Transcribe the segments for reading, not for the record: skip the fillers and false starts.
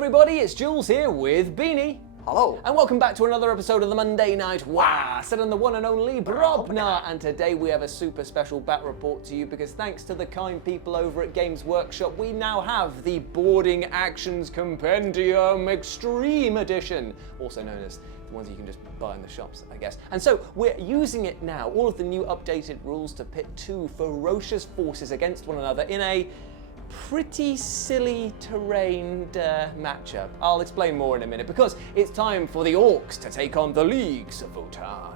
everybody, it's Jules here with Beanie. Hello. And welcome back to another episode of the Monday Night Wah, set on the one and only Brobna. And today we have a super special bat report to you because thanks to the kind people over at Games Workshop, we now have the Boarding Actions Compendium Extreme Edition, also known as the ones you can just buy in the shops, I guess. And so we're using it now, all of the new updated rules to pit two ferocious forces against one another in a pretty silly terrained matchup. I'll explain more in a minute because it's time for the Orks to take on the Leagues of Votann.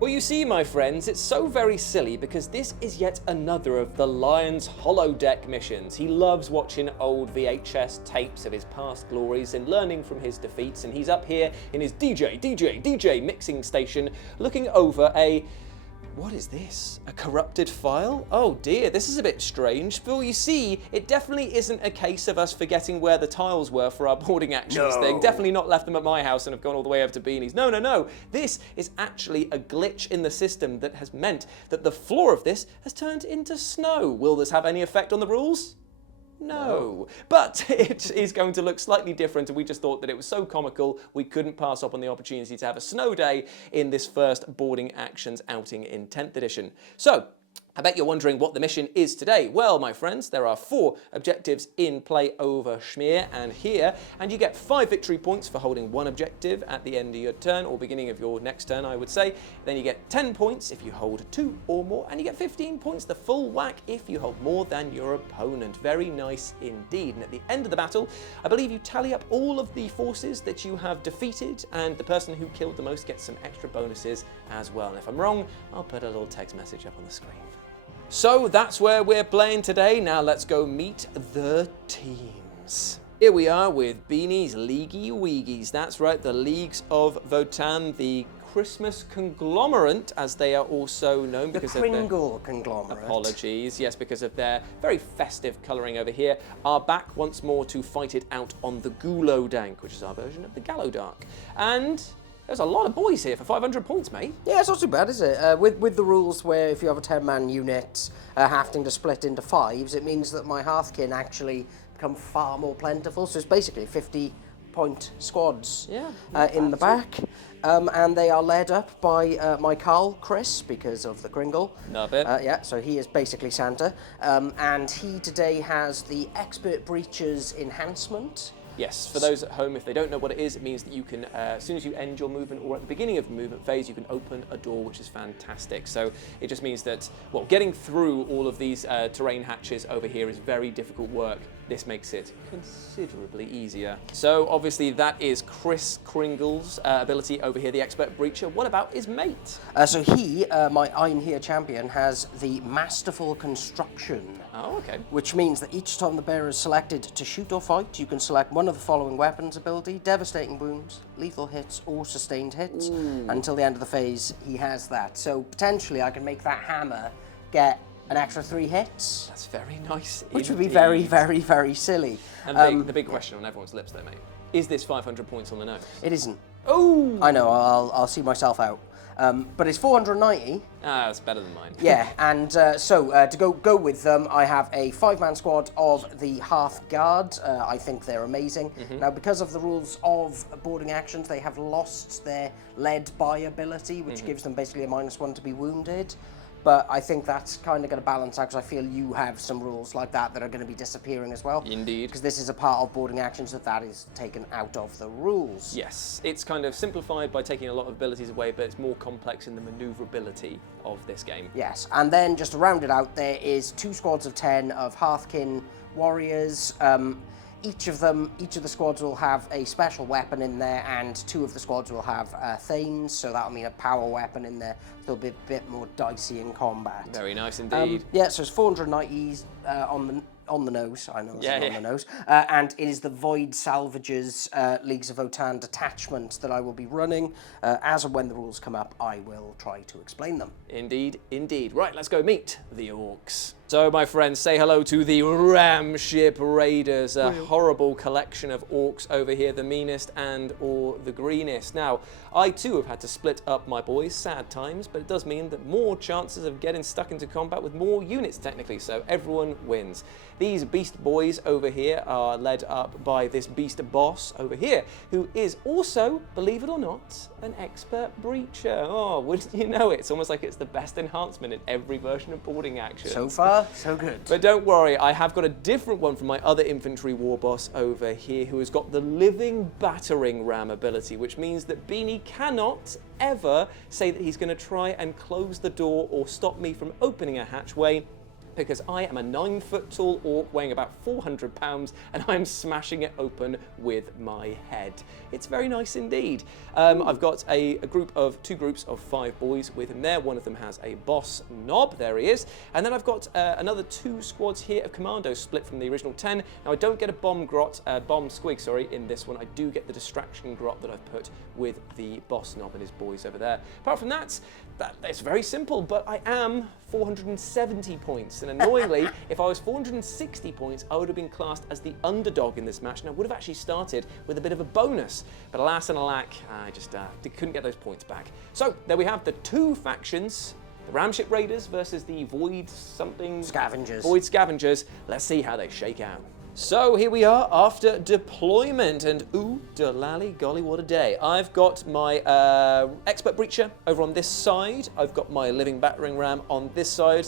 Well, you see, my friends, it's so very silly because this is yet another of the Lion's holodeck missions. He loves watching old VHS tapes of his past glories and learning from his defeats, and he's up here in his DJ mixing station looking over a... What is this? A corrupted file? Oh dear, this is a bit strange. Phil, you see, it definitely isn't a case of us forgetting where the tiles were for our boarding actions thing. Definitely not left them at my house and have gone all the way over to Beanie's. No. This is actually a glitch in the system that has meant that the floor of this has turned into snow. Will this have any effect on the rules? No, but it is going to look slightly different, and we just thought that it was so comical we couldn't pass up on the opportunity to have a snow day in this first Boarding Actions outing in 10th edition. So, I bet you're wondering what the mission is today. Well, my friends, there are 4 objectives in play over Schmear and here, and you get 5 victory points for holding 1 objective at the end of your turn, or beginning of your next turn, I would say. Then you get 10 points if you hold 2 or more, and you get 15 points, the full whack, if you hold more than your opponent. Very nice indeed. And at the end of the battle, I believe you tally up all of the forces that you have defeated, and the person who killed the most gets some extra bonuses as well. And if I'm wrong, I'll put a little text message up on the screen. So that's where we're playing today. Now let's go meet the teams. Here we are with Beanie's Leaguey Weegies. That's right, the Leagues of Votann, the Christmas conglomerate, as they are also known. The Kringle conglomerate. Apologies, yes, because of their very festive colouring over here, are back once more to fight it out on the Gulodank, which is our version of the Gallodark. And there's a lot of boys here for 500 points, mate. Yeah, it's not too bad, is it? With the rules where if you have a 10-man unit having to split into 5s, it means that my Hearthkin actually become far more plentiful. So it's basically 50-point squads in the back. And they are led up by my Carl, Chris, because of the Kringle. Love it. Yeah, so he is basically Santa. And he today has the Expert Breacher's Enhancement. Yes, for those at home, if they don't know what it is, it means that you can, as soon as you end your movement or at the beginning of the movement phase, you can open a door, which is fantastic. So it just means that, well, getting through all of these terrain hatches over here is very difficult work. This makes it considerably easier. So obviously that is Chris Kringle's ability over here, the Expert Breacher. What about his mate? So he, my I'm Here champion, has the Masterful Construction. Oh, okay. Which means that each time the bearer is selected to shoot or fight, you can select one of the following weapons ability: devastating wounds, lethal hits, or sustained hits. Until the end of the phase, he has that. So potentially I can make that hammer get an extra 3 hits. That's very nice. Which would be very, very, very silly. And the big question on everyone's lips though, mate. Is this 500 points on the nose? It isn't. Oh! I know, I'll see myself out. But it's 490. Ah, that's better than mine. Yeah, and so to go with them, I have a 5-man squad of the Hearth Guard. I think they're amazing. Now, because of the rules of boarding actions, they have lost their led by ability, which gives them basically a -1 to be wounded. But I think that's kind of going to balance out, because I feel you have some rules like that are going to be disappearing as well. Indeed. Because this is a part of boarding actions that is taken out of the rules. Yes, it's kind of simplified by taking a lot of abilities away, but it's more complex in the maneuverability of this game. Yes, and then just to round it out, there is 2 squads of 10 of Hearthkin warriors. Each of the squads will have a special weapon in there, and 2 of the squads will have Thanes, so that'll mean a power weapon in there. They'll be a bit more dicey in combat. Very nice indeed. Yeah, so it's 490 on the nose. I know it's on the nose. And it is the Void Salvages Leagues of Votann detachment that I will be running. As and when the rules come up, I will try to explain them. Indeed, indeed. Right, let's go meet the Orks. So, my friends, say hello to the Ramship Raiders, a horrible collection of orcs over here, the meanest and or the greenest. Now, I too have had to split up my boys, sad times, but it does mean that more chances of getting stuck into combat with more units technically, so everyone wins. These beast boys over here are led up by this beast boss over here, who is also, believe it or not, an expert breacher. Oh, wouldn't you know it? It's almost like it's the best enhancement in every version of boarding action. So far, so good. But don't worry, I have got a different one from my other infantry war boss over here, who has got the living battering ram ability, which means that Beanie cannot ever say that he's going to try and close the door or stop me from opening a hatchway, because I am a 9-foot tall orc weighing about 400 pounds and I'm smashing it open with my head. It's very nice indeed. I've got two groups of 5 boys with him there. One of them has a boss knob, there he is. And then I've got another 2 squads here of commandos split from the original 10. Now I don't get a bomb squig, in this one. I do get the distraction grot that I've put with the boss knob and his boys over there. Apart from that, it's very simple, but I am 470 points. And annoyingly, if I was 460 points, I would have been classed as the underdog in this match, and I would have actually started with a bit of a bonus. But alas and alack, I just couldn't get those points back. So there we have the 2 factions, the Ramship Raiders versus the Void Scavengers. Let's see how they shake out. So here we are after deployment, and ooh, delally golly, what a day. I've got my expert breacher over on this side. I've got my living battering ram on this side,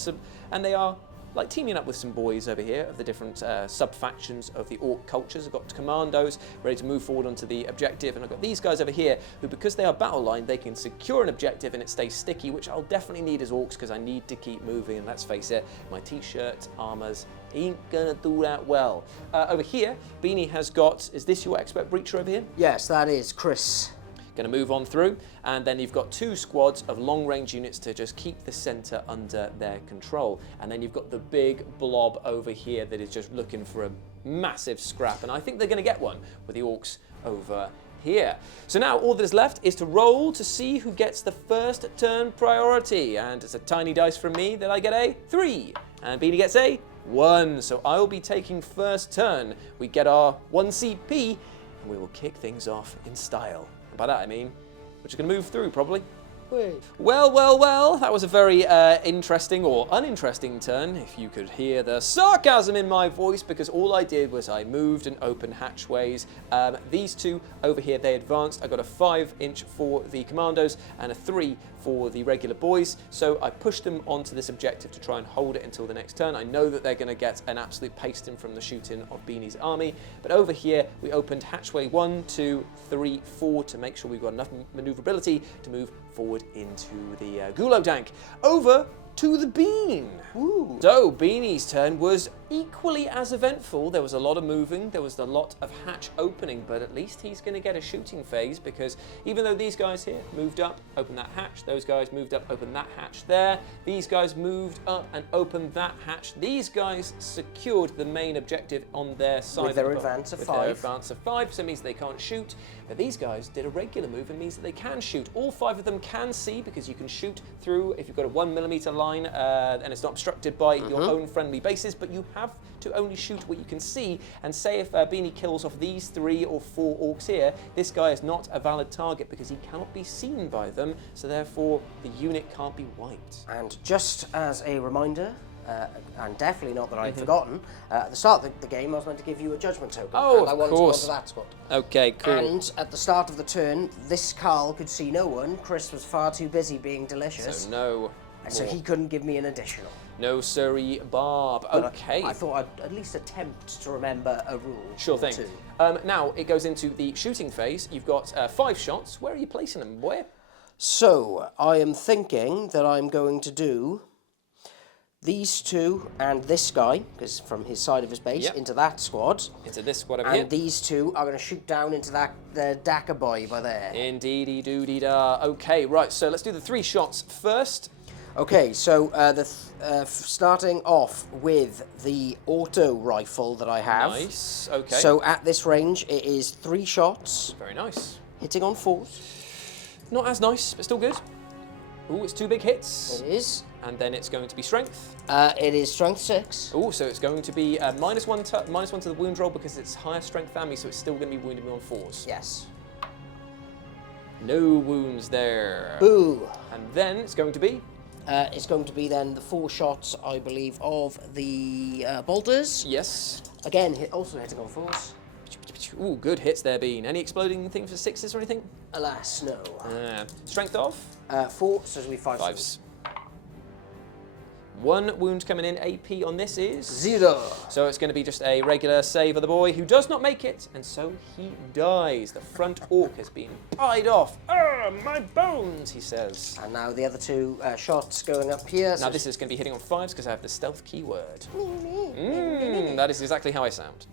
and they are like teaming up with some boys over here of the different sub-factions of the orc cultures. I've got commandos ready to move forward onto the objective, and I've got these guys over here who, because they are battle line, they can secure an objective and it stays sticky, which I'll definitely need as orcs because I need to keep moving, and let's face it, my t-shirts, armors, ain't gonna do that well. Over here, Beanie has got, is this your expert breacher over here? Yes, that is Chris. Going to move on through, and then you've got 2 squads of long-range units to just keep the center under their control, and then you've got the big blob over here that is just looking for a massive scrap, and I think they're going to get one with the orcs over here. So now all that is left is to roll to see who gets the first turn priority, and it's a tiny dice from me that I get a 3, and Beanie gets a 1, so I will be taking first turn. We get our 1 CP, and we will kick things off in style. By that I mean, we're just going to move through, probably. Well, that was a very interesting or uninteresting turn, if you could hear the sarcasm in my voice, because all I did was I moved and opened hatchways. These 2 over here, they advanced. I got a 5-inch for the commandos and a 3 for the regular boys, so I pushed them onto this objective to try and hold it until the next turn. I know that they're going to get an absolute pasting from the shooting of Beanie's army, but over here we opened hatchway 1, 2, 3, 4 to make sure we've got enough maneuverability to move forward into the Gulo tank. Over to the Bean. Ooh. So Beanie's turn was equally as eventful. There was a lot of moving, there was a lot of hatch opening, but at least he's going to get a shooting phase, because even though these guys here moved up, opened that hatch, those guys moved up, opened that hatch there, these guys moved up and opened that hatch, these guys secured the main objective on their side. With their advance of 5. Their advance of 5, so it means they can't shoot, but these guys did a regular move and means that they can shoot. All 5 of them can see, because you can shoot through if you've got a 1mm line and it's not obstructed by your own friendly bases, but you have to only shoot what you can see, and say if Beanie kills off these 3 or 4 orcs here, this guy is not a valid target because he cannot be seen by them, so therefore the unit can't be wiped. And just as a reminder, and definitely not that I'd forgotten, at the start of the game I was meant to give you a judgment token. Oh, and I wanted of course. to go to that squad. Okay, cool. And at the start of the turn, this Carl could see no one. Chris was far too busy being delicious. So no. And so he couldn't give me an additional. No siree, Barb. Okay. I thought I'd at least attempt to remember a rule. Sure thing. 2. Now it goes into the shooting phase. You've got 5 shots. Where are you placing them, boy? So I am thinking that I'm going to do these 2 and this guy, because from his side of his base, into that squad. Into this squad over here. And these 2 are going to shoot down into the Daka boy by there. Indeedy-doody-da. Okay, right, so let's do the 3 shots first. Okay, so starting off with the auto rifle that I have. Nice, okay. So at this range, it is 3 shots. Very nice. Hitting on 4. Not as nice, but still good. Ooh, it's 2 big hits. It is. And then it's going to be strength. It is strength 6. Ooh, so it's going to be -1 to the wound roll because it's higher strength than me, so it's still going to be wounding me on 4s. Yes. No wounds there. Boo. And then it's going to be It's going to be then the 4 shots, I believe, of the bolters. Yes. Again, also hitting on 4s. Ooh, good hits there, Bean. Any exploding thing for 6s or anything? Alas, no. Strength of? 4, so it'll be 5. 5s. 1 wound coming in. AP on this is 0. So it's going to be just a regular save of the boy who does not make it, and so he dies. The front orc has been pied off. Ah, my bones, he says. And now the other 2 shots going up here. Now this is going to be hitting on 5s because I have the stealth keyword. That is exactly how I sound.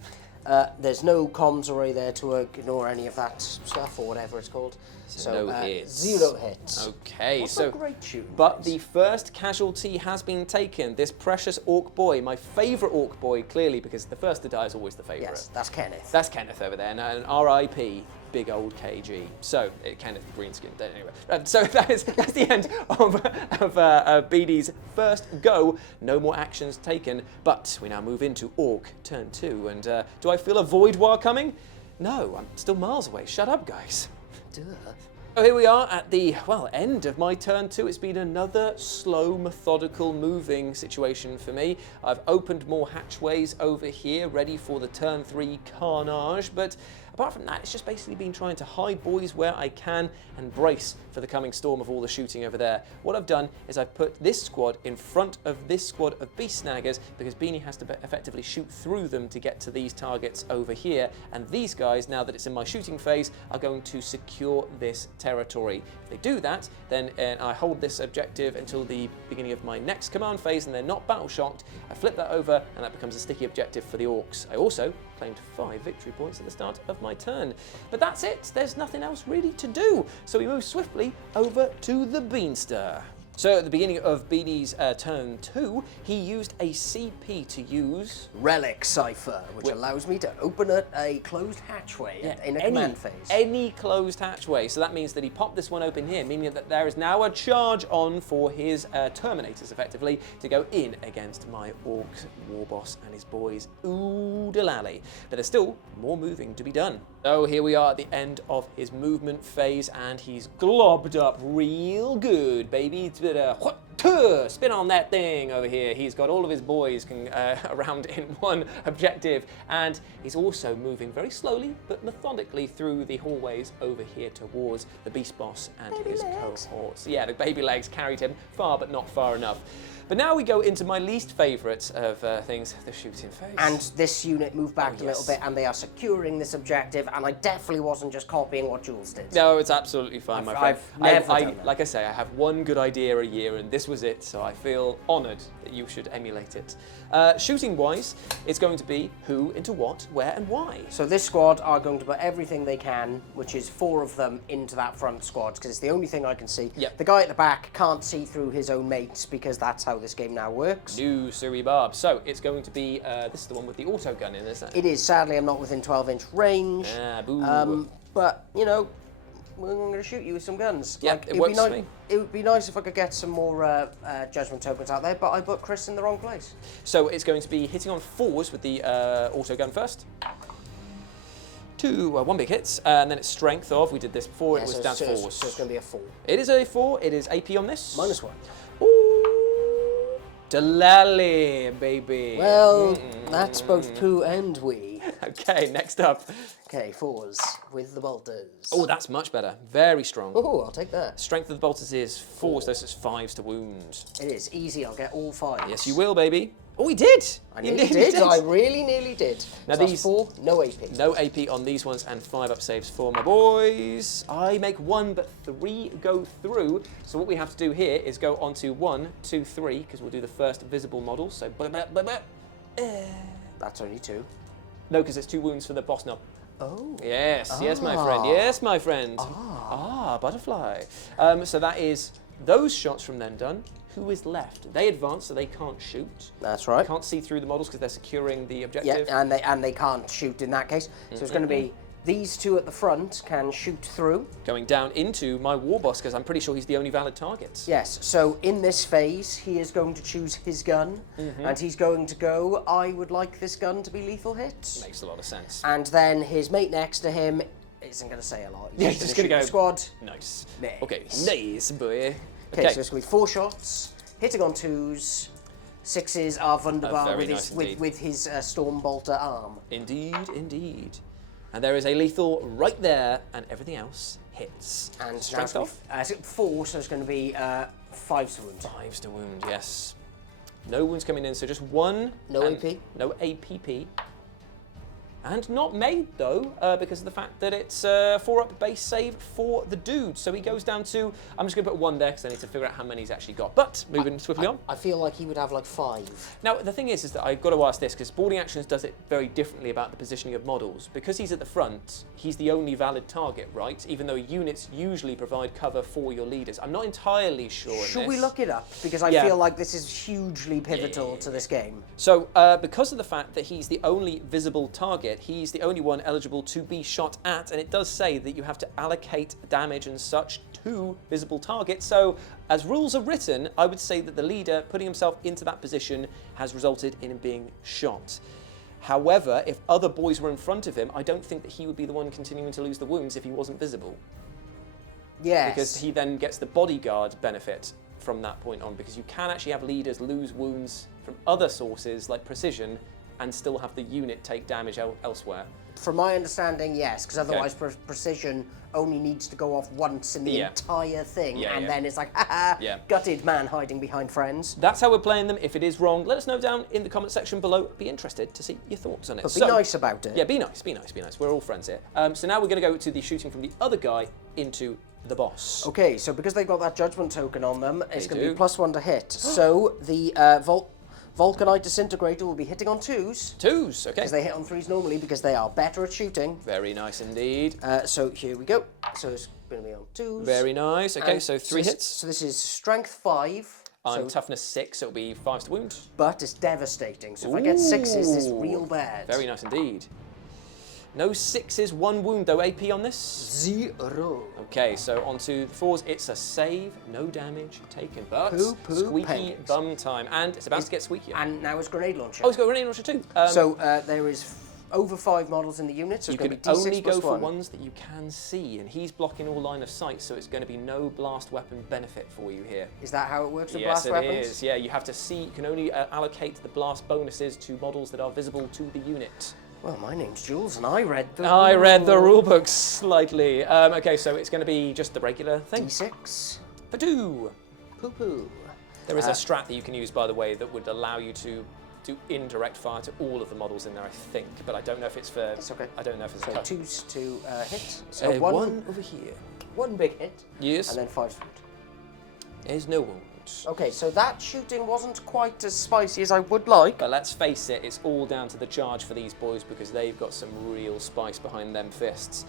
There's no comms array there to ignore any of that stuff or whatever it's called. So no hits. 0 hits. Okay, What's so a great shooting but phase? the first casualty has been taken. This precious orc boy, my favourite orc boy, clearly, because the first to die is always the favourite. Yes, that's Kenneth. That's Kenneth over there, and an R.I.P. big old KG. So Kenneth Greenskin. Anyway, so that's the end of BD's first go. No more actions taken, but we now move into Orc turn 2. And do I feel a void war coming? No, I'm still miles away. Shut up, guys. Duh. So here we are at the, well, end of my turn 2. It's been another slow, methodical moving situation for me. I've opened more hatchways over here, ready for the turn 3 carnage, but apart from that, it's just basically been trying to hide boys where I can and brace for the coming storm of all the shooting over there. What I've done is I've put this squad in front of this squad of beast snaggers because Beanie has to effectively shoot through them to get to these targets over here, and these guys, now that it's in my shooting phase, are going to secure this territory. If they do that, then I hold this objective until the beginning of my next command phase and they're not battle shocked. I flip that over and that becomes a sticky objective for the orcs. I also claimed 5 victory points at the start of my turn. But that's it, there's nothing else really to do. So we move swiftly over to the Beanstir. So at the beginning of Beanie's turn 2, he used a CP to use Relic Cipher, which allows me to open a closed hatchway in a command phase. Any closed hatchway. So that means that he popped this one open here, meaning that there is now a charge on for his Terminators, effectively, to go in against my Orc war boss and his boys. Ooh-de-lally. But there's still more moving to be done. So here we are at the end of his movement phase, and he's globbed up real good, baby. Spin on that thing over here. He's got all of his boys around in one objective, and he's also moving very slowly but methodically through the hallways over here towards the beast boss and his cohorts. Yeah, the baby legs carried him far but not far enough. But now we go into my least favourite of things, the shooting phase. And this unit moved back a little bit, and they are securing this objective, and I definitely wasn't just copying what Jules did. No, it's absolutely fine, my friend. I've never done that. Like I say, I have one good idea a year, and this was it, so I feel honoured that you should emulate it. Shooting-wise, it's going to be who into what, where, and why. So this squad are going to put everything they can, which is 4 of them, into that front squad, because it's the only thing I can see. Yep. The guy at the back can't see through his own mates, because that's how this game now works. New Siri Barb. So it's going to be, this is the one with the auto gun in, isn't it? It is. Sadly, I'm not within 12-inch range. Boo. But, you know, we're going to shoot you with some guns. Yeah, it works for me. It would be nice if I could get some more judgment tokens out there, but I put Chris in the wrong place. So it's going to be hitting on 4s with the auto gun first. 2 1 big hits, and then it's strength of, we did this before, it was down to 4s. So it's going to be a 4. It is a 4, it is AP on this. -1. Ooh, Delally, baby. Well, that's both poo and wee. Okay, next up. Okay, 4s with the bolters. Oh, that's much better. Very strong. Oh, I'll take that. Strength of the bolters is 4, so this is 5s to wound. It is easy, I'll get all 5. Yes, you will, baby. Oh, he did! I nearly did. I really nearly did. Now So these 4, no AP. No AP on these ones, and 5 up saves for my boys. I make 1, but 3 go through. So what we have to do here is go on to 1, 2, 3, because we'll do the first visible model. So That's only 2. no, because it's 2 wounds for the boss knob. Oh. Yes, yes, my friend. Yes, my friend. Butterfly. So that is those shots from then done. Who is left? They advance, so they can't shoot. That's right. Can't see through the models because they're securing the objective. Yeah, and they can't shoot in that case. So it's going to be these 2 at the front can shoot through. Going down into my war boss because I'm pretty sure he's the only valid target. Yes, so in this phase, he is going to choose his gun, and he's going to go, I would like this gun to be lethal hit. Makes a lot of sense. And then his mate next to him isn't going to say a lot. He's Yeah, just just going gonna to go. shoot the squad. Nice. Nice. Okay, nice, boy. Okay, so it's going to be 4 shots. hitting on 2s. 6s are wunderbar very with nice his indeed. with his Stormbolter arm. Indeed, indeed. And there is a lethal right there, and everything else hits. And strength off. 4, so it's going to be 5 to wound. 5 to wound, yes. No wounds coming in, so just 1. No AP. No APP. And not made, though, because of the fact that it's 4-up base save for the dude. So he goes down to... I'm just going to put 1 there, because I need to figure out how many he's actually got. But, moving swiftly on. I feel like he would have like 5. Now, the thing is that I've got to ask this, because Boarding Actions does it very differently about the positioning of models. Because he's at the front, he's the only valid target, right? Even though units usually provide cover for your leaders. I'm not entirely sure in Should this. we look it up? Because I feel like this is hugely pivotal to this game. So, because of the fact that he's the only visible target, he's the only one eligible to be shot at, and it does say that you have to allocate damage and such to visible targets. So, as rules are written, I would say that the leader putting himself into that position has resulted in him being shot. However, if other boys were in front of him, I don't think that he would be the one continuing to lose the wounds if he wasn't visible. Yes. Because he then gets the bodyguard benefit from that point on, because you can actually have leaders lose wounds from other sources like precision and still have the unit take damage elsewhere. From my understanding, yes, because otherwise precision only needs to go off once in the entire thing, and then it's like, haha, gutted man hiding behind friends. That's how we're playing them. If it is wrong, let us know down in the comment section below. Be interested to see your thoughts on it. But be nice about it. Yeah, be nice, be nice, be nice. We're all friends here. So now we're going to go to the shooting from the other guy into the boss. Okay, so because they've got that judgment token on them, it's going to be +1 to hit. So the Vulcanite Disintegrator will be hitting on 2s. 2s, okay. Because they hit on 3s normally because they are better at shooting. Very nice indeed. So here we go. So it's going to be on 2s. Very nice. Okay, so 3 hits. So this is Strength 5. I'm Toughness 6, so it'll be 5 to wound. But it's devastating. So if I get 6s, it's real bad. Very nice indeed. No 6s, 1 wound though. AP on this? 0. Okay, so onto the 4s. It's a save, no damage taken, but squeaky bum time, and it's about to get squeakier. And now it's grenade launcher. Oh, it's got a grenade launcher too. So there is over 5 models in the unit, so you it's going can to be D6 only go +1. for ones that you can see, and he's blocking all line of sight, so it's going to be no blast weapon benefit for you here. Is that how it works with yes, blast weapons? Yes, it is. Yeah, you have to see. You can only allocate the blast bonuses to models that are visible to the unit. Well, my name's Jules, and I read the rulebook slightly. Okay, so it's going to be just the regular thing. D6. For 2. Poo-poo. There is a strat that you can use, by the way, that would allow you to do indirect fire to all of the models in there, I think. But I don't know if it's for... It's okay. I don't know if it's so a cut. 2s to hit. So one over here. 1 big hit. Yes. And then 5 wound. There's no wound. Okay, so that shooting wasn't quite as spicy as I would like. But let's face it, it's all down to the charge for these boys because they've got some real spice behind them fists.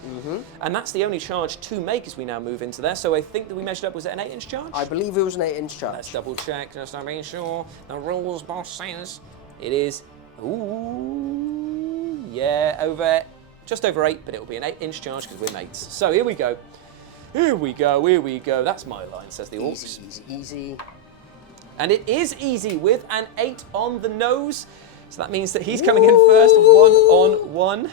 And that's the only charge to make as we now move into there. So I think that we measured up, was it an 8-inch charge? I believe it was an 8-inch charge. Let's double check, just to make sure. The rules boss says it is, ooh, yeah, just over 8, but it'll be an 8-inch charge because we're mates. So here we go. Here we go, here we go. That's my line, says the Orks. Easy, easy, easy. And it is easy with an 8 on the nose. So that means that he's coming in first, 1-on-1.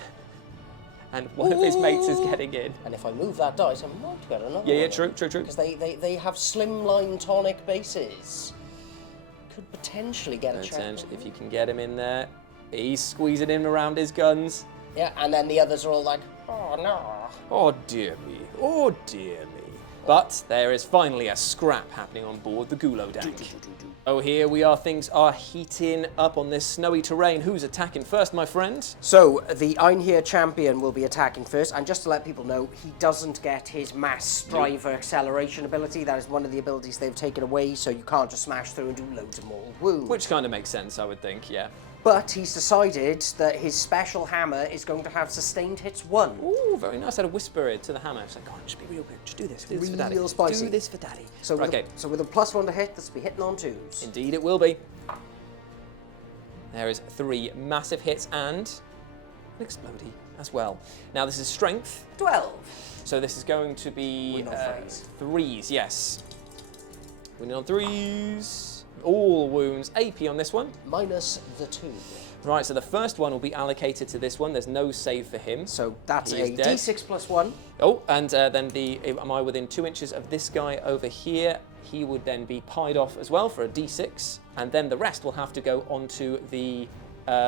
And one of his mates is getting in. And if I move that dice, I might get another one. Yeah, true. Because they have slimline tonic bases. Could potentially get a check. If you can get him in there. He's squeezing him around his guns. Yeah, and then the others are all like, oh no. Oh dear me, oh dear me. But there is finally a scrap happening on board the Gulodank. Oh, here we are, things are heating up on this snowy terrain. Who's attacking first, my friend? So, the Einherjar champion will be attacking first, and just to let people know, he doesn't get his mass driver acceleration ability. That is one of the abilities they've taken away, so you can't just smash through and do loads of more wounds. Which kind of makes sense, I would think, yeah. But he's decided that his special hammer is going to have sustained hits 1. Ooh, very nice. I had a whisper it to the hammer. It's like, come on, just be real quick. Just do this. Do this for daddy. Real spicy. Do this for daddy. So, with a +1 to hit, this will be hitting on 2s. Indeed it will be. There is 3 massive hits and an explodey as well. Now this is strength. 12. So this is going to be 3s, yes. Winning on 3s. All wounds. AP on this one. Minus the 2. Right, so the first one will be allocated to this one. There's no save for him. So that's a dead. D6 +1. Oh, and then am I within 2 inches of this guy over here? he would then be pied off as well for a d6, and then the rest will have to go onto the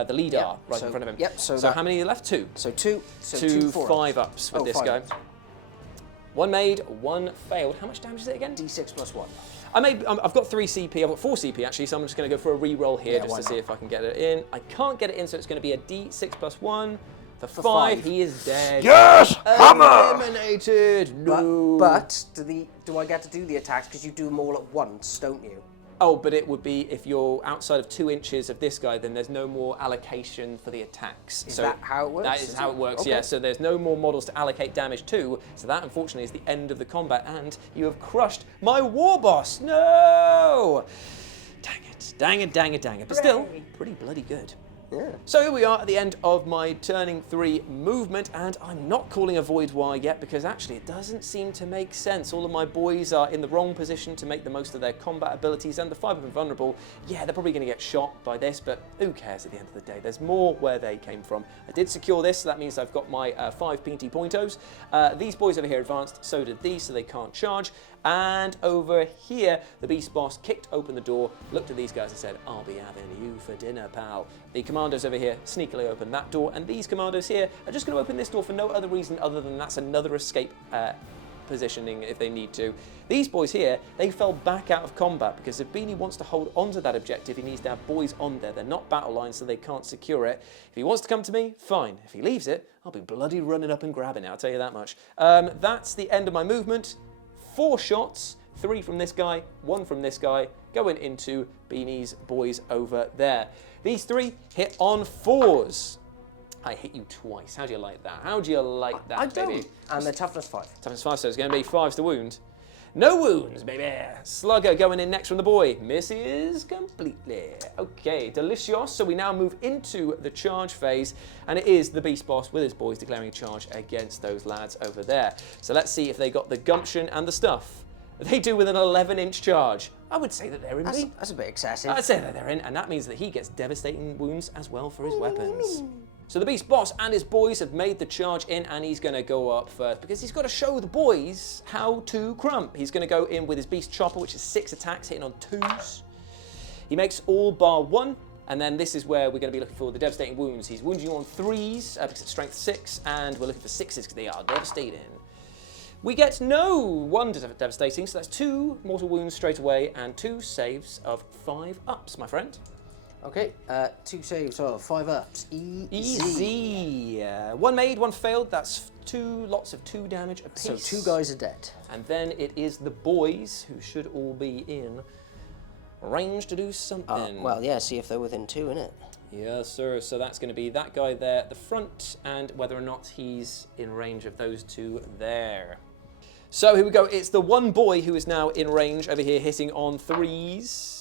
leader right in front of him. Yep. So how many are left? 2. So 2. So two 4 5-ups with this guy. 1 made, 1 failed. How much damage is it again? D6 plus 1. I've got 3 CP. I've got 4 CP actually, so I'm just going to go for a re-roll here just to see if I can get it in. I can't get it in, so it's going to be a D6 plus 1. For 5, he is dead. Yes! Hammer! Eliminated! No. But do I get to do the attacks because you do them all at once, don't you? Oh, but it would be if you're outside of 2 inches of this guy, then there's no more allocation for the attacks. Is that how it works? That is how it works, okay. yeah. So there's no more models to allocate damage to. So that, unfortunately, is the end of the combat. And you have crushed my war boss. No! Dang it, dang it, dang it, dang it. But still, pretty bloody good. Yeah. So here we are at the end of my turning 3 movement, and I'm not calling a void wire yet because actually it doesn't seem to make sense. All of my boys are in the wrong position to make the most of their combat abilities, and the 5 of them vulnerable. Yeah, they're probably going to get shot by this, but who cares at the end of the day? There's more where they came from. I did secure this, so that means I've got my 5 PT pointos. These boys over here advanced, so did these, so they can't charge. And over here, the beast boss kicked open the door, looked at these guys and said, "I'll be having you for dinner, pal." The commandos over here sneakily opened that door, and these commandos here are just going to open this door for no other reason other than that's another escape positioning if they need to. These boys here, they fell back out of combat because if Beanie wants to hold onto that objective, he needs to have boys on there. They're not battle lines, so they can't secure it. If he wants to come to me, fine. If he leaves it, I'll be bloody running up and grabbing it, I'll tell you that much. That's the end of my movement. 4 shots, 3 from this guy, 1 from this guy, going into Beanie's boys over there. These 3 hit on 4s. I hit you twice. How do you like that? How do you like that, I baby? don't. And they're toughness 5. Toughness 5, so it's going to be 5s to wound. No wounds, baby. Slugger going in next from the boy. Misses completely. Okay, delicious. So we now move into the charge phase, and it is the beast boss with his boys declaring a charge against those lads over there. So let's see if they got the gumption and the stuff. They do with an 11-inch charge. I would say that they're in. That's a bit excessive. I'd say that they're in, and that means that he gets devastating wounds as well for his weapons. So the beast boss and his boys have made the charge in, and he's going to go up first because he's got to show the boys how to crump. He's going to go in with his beast chopper, which is 6 attacks, hitting on 2s. He makes all bar 1, and then this is where we're going to be looking for the devastating wounds. He's wounding you on 3s because it's strength 6, and we're looking for 6s because they are devastating. We get no 1 devastating, so that's 2 mortal wounds straight away and 2 saves of 5 ups, my friend. Okay, 2 saves, 5 ups. Easy. 1 made, 1 failed. That's 2 lots of 2 damage apiece. So 2 guys are dead. And then it is the boys who should all be in range to do something. Well, yeah, see if they're within 2, innit? Yes, sir. So that's going to be that guy there at the front, and whether or not he's in range of those 2 there. So here we go. It's the one boy who is now in range over here, hitting on 3s.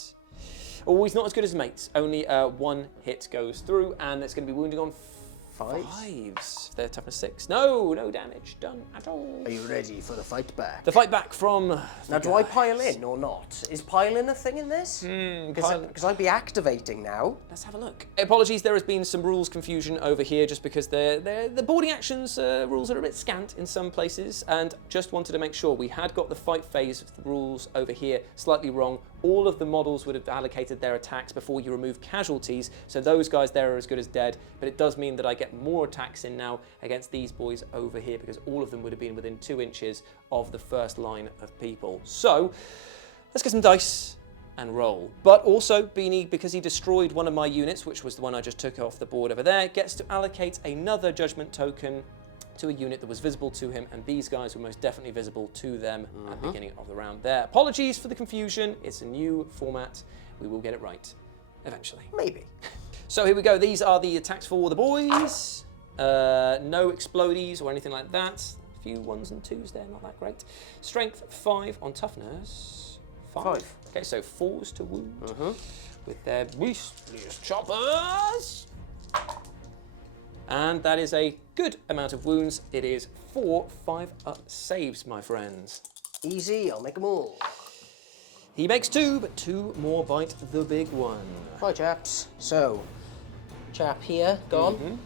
Oh, he's not as good as mates. Only 1 hit goes through, and it's going to be wounding on 5s. They're toughness 6. No damage done at all. Are you ready for the fight back? The fight back from. Now, do I pile in or not? Is pile in a thing in this? Because I'd be activating now. Let's have a look. Apologies, there has been some rules confusion over here just because the boarding actions rules are a bit scant in some places, and just wanted to make sure we had got the fight phase of the rules over here slightly wrong. All of the models would have allocated their attacks before you remove casualties, so those guys there are as good as dead, but it does mean that I get more attacks in now against these boys over here because all of them would have been within 2 inches of the first line of people. So, let's get some dice and roll. But also, Beanie, because he destroyed one of my units, which was the one I just took off the board over there, gets to allocate another judgment token to a unit that was visible to him, and these guys were most definitely visible to them at the beginning of the round there. Apologies for the confusion. It's a new format. We will get it right eventually. Maybe. So here we go. These are the attacks for the boys. No explodies or anything like that. A few 1s and 2s there, not that great. Strength 5 on toughness. 5. Okay, so 4s to wound with their beastliest choppers. And that is a good amount of wounds. It is 4 5-up saves, my friends. Easy, I'll make them all. He makes 2, but 2 more bite the big one. Right, chaps. So, chap here, gone.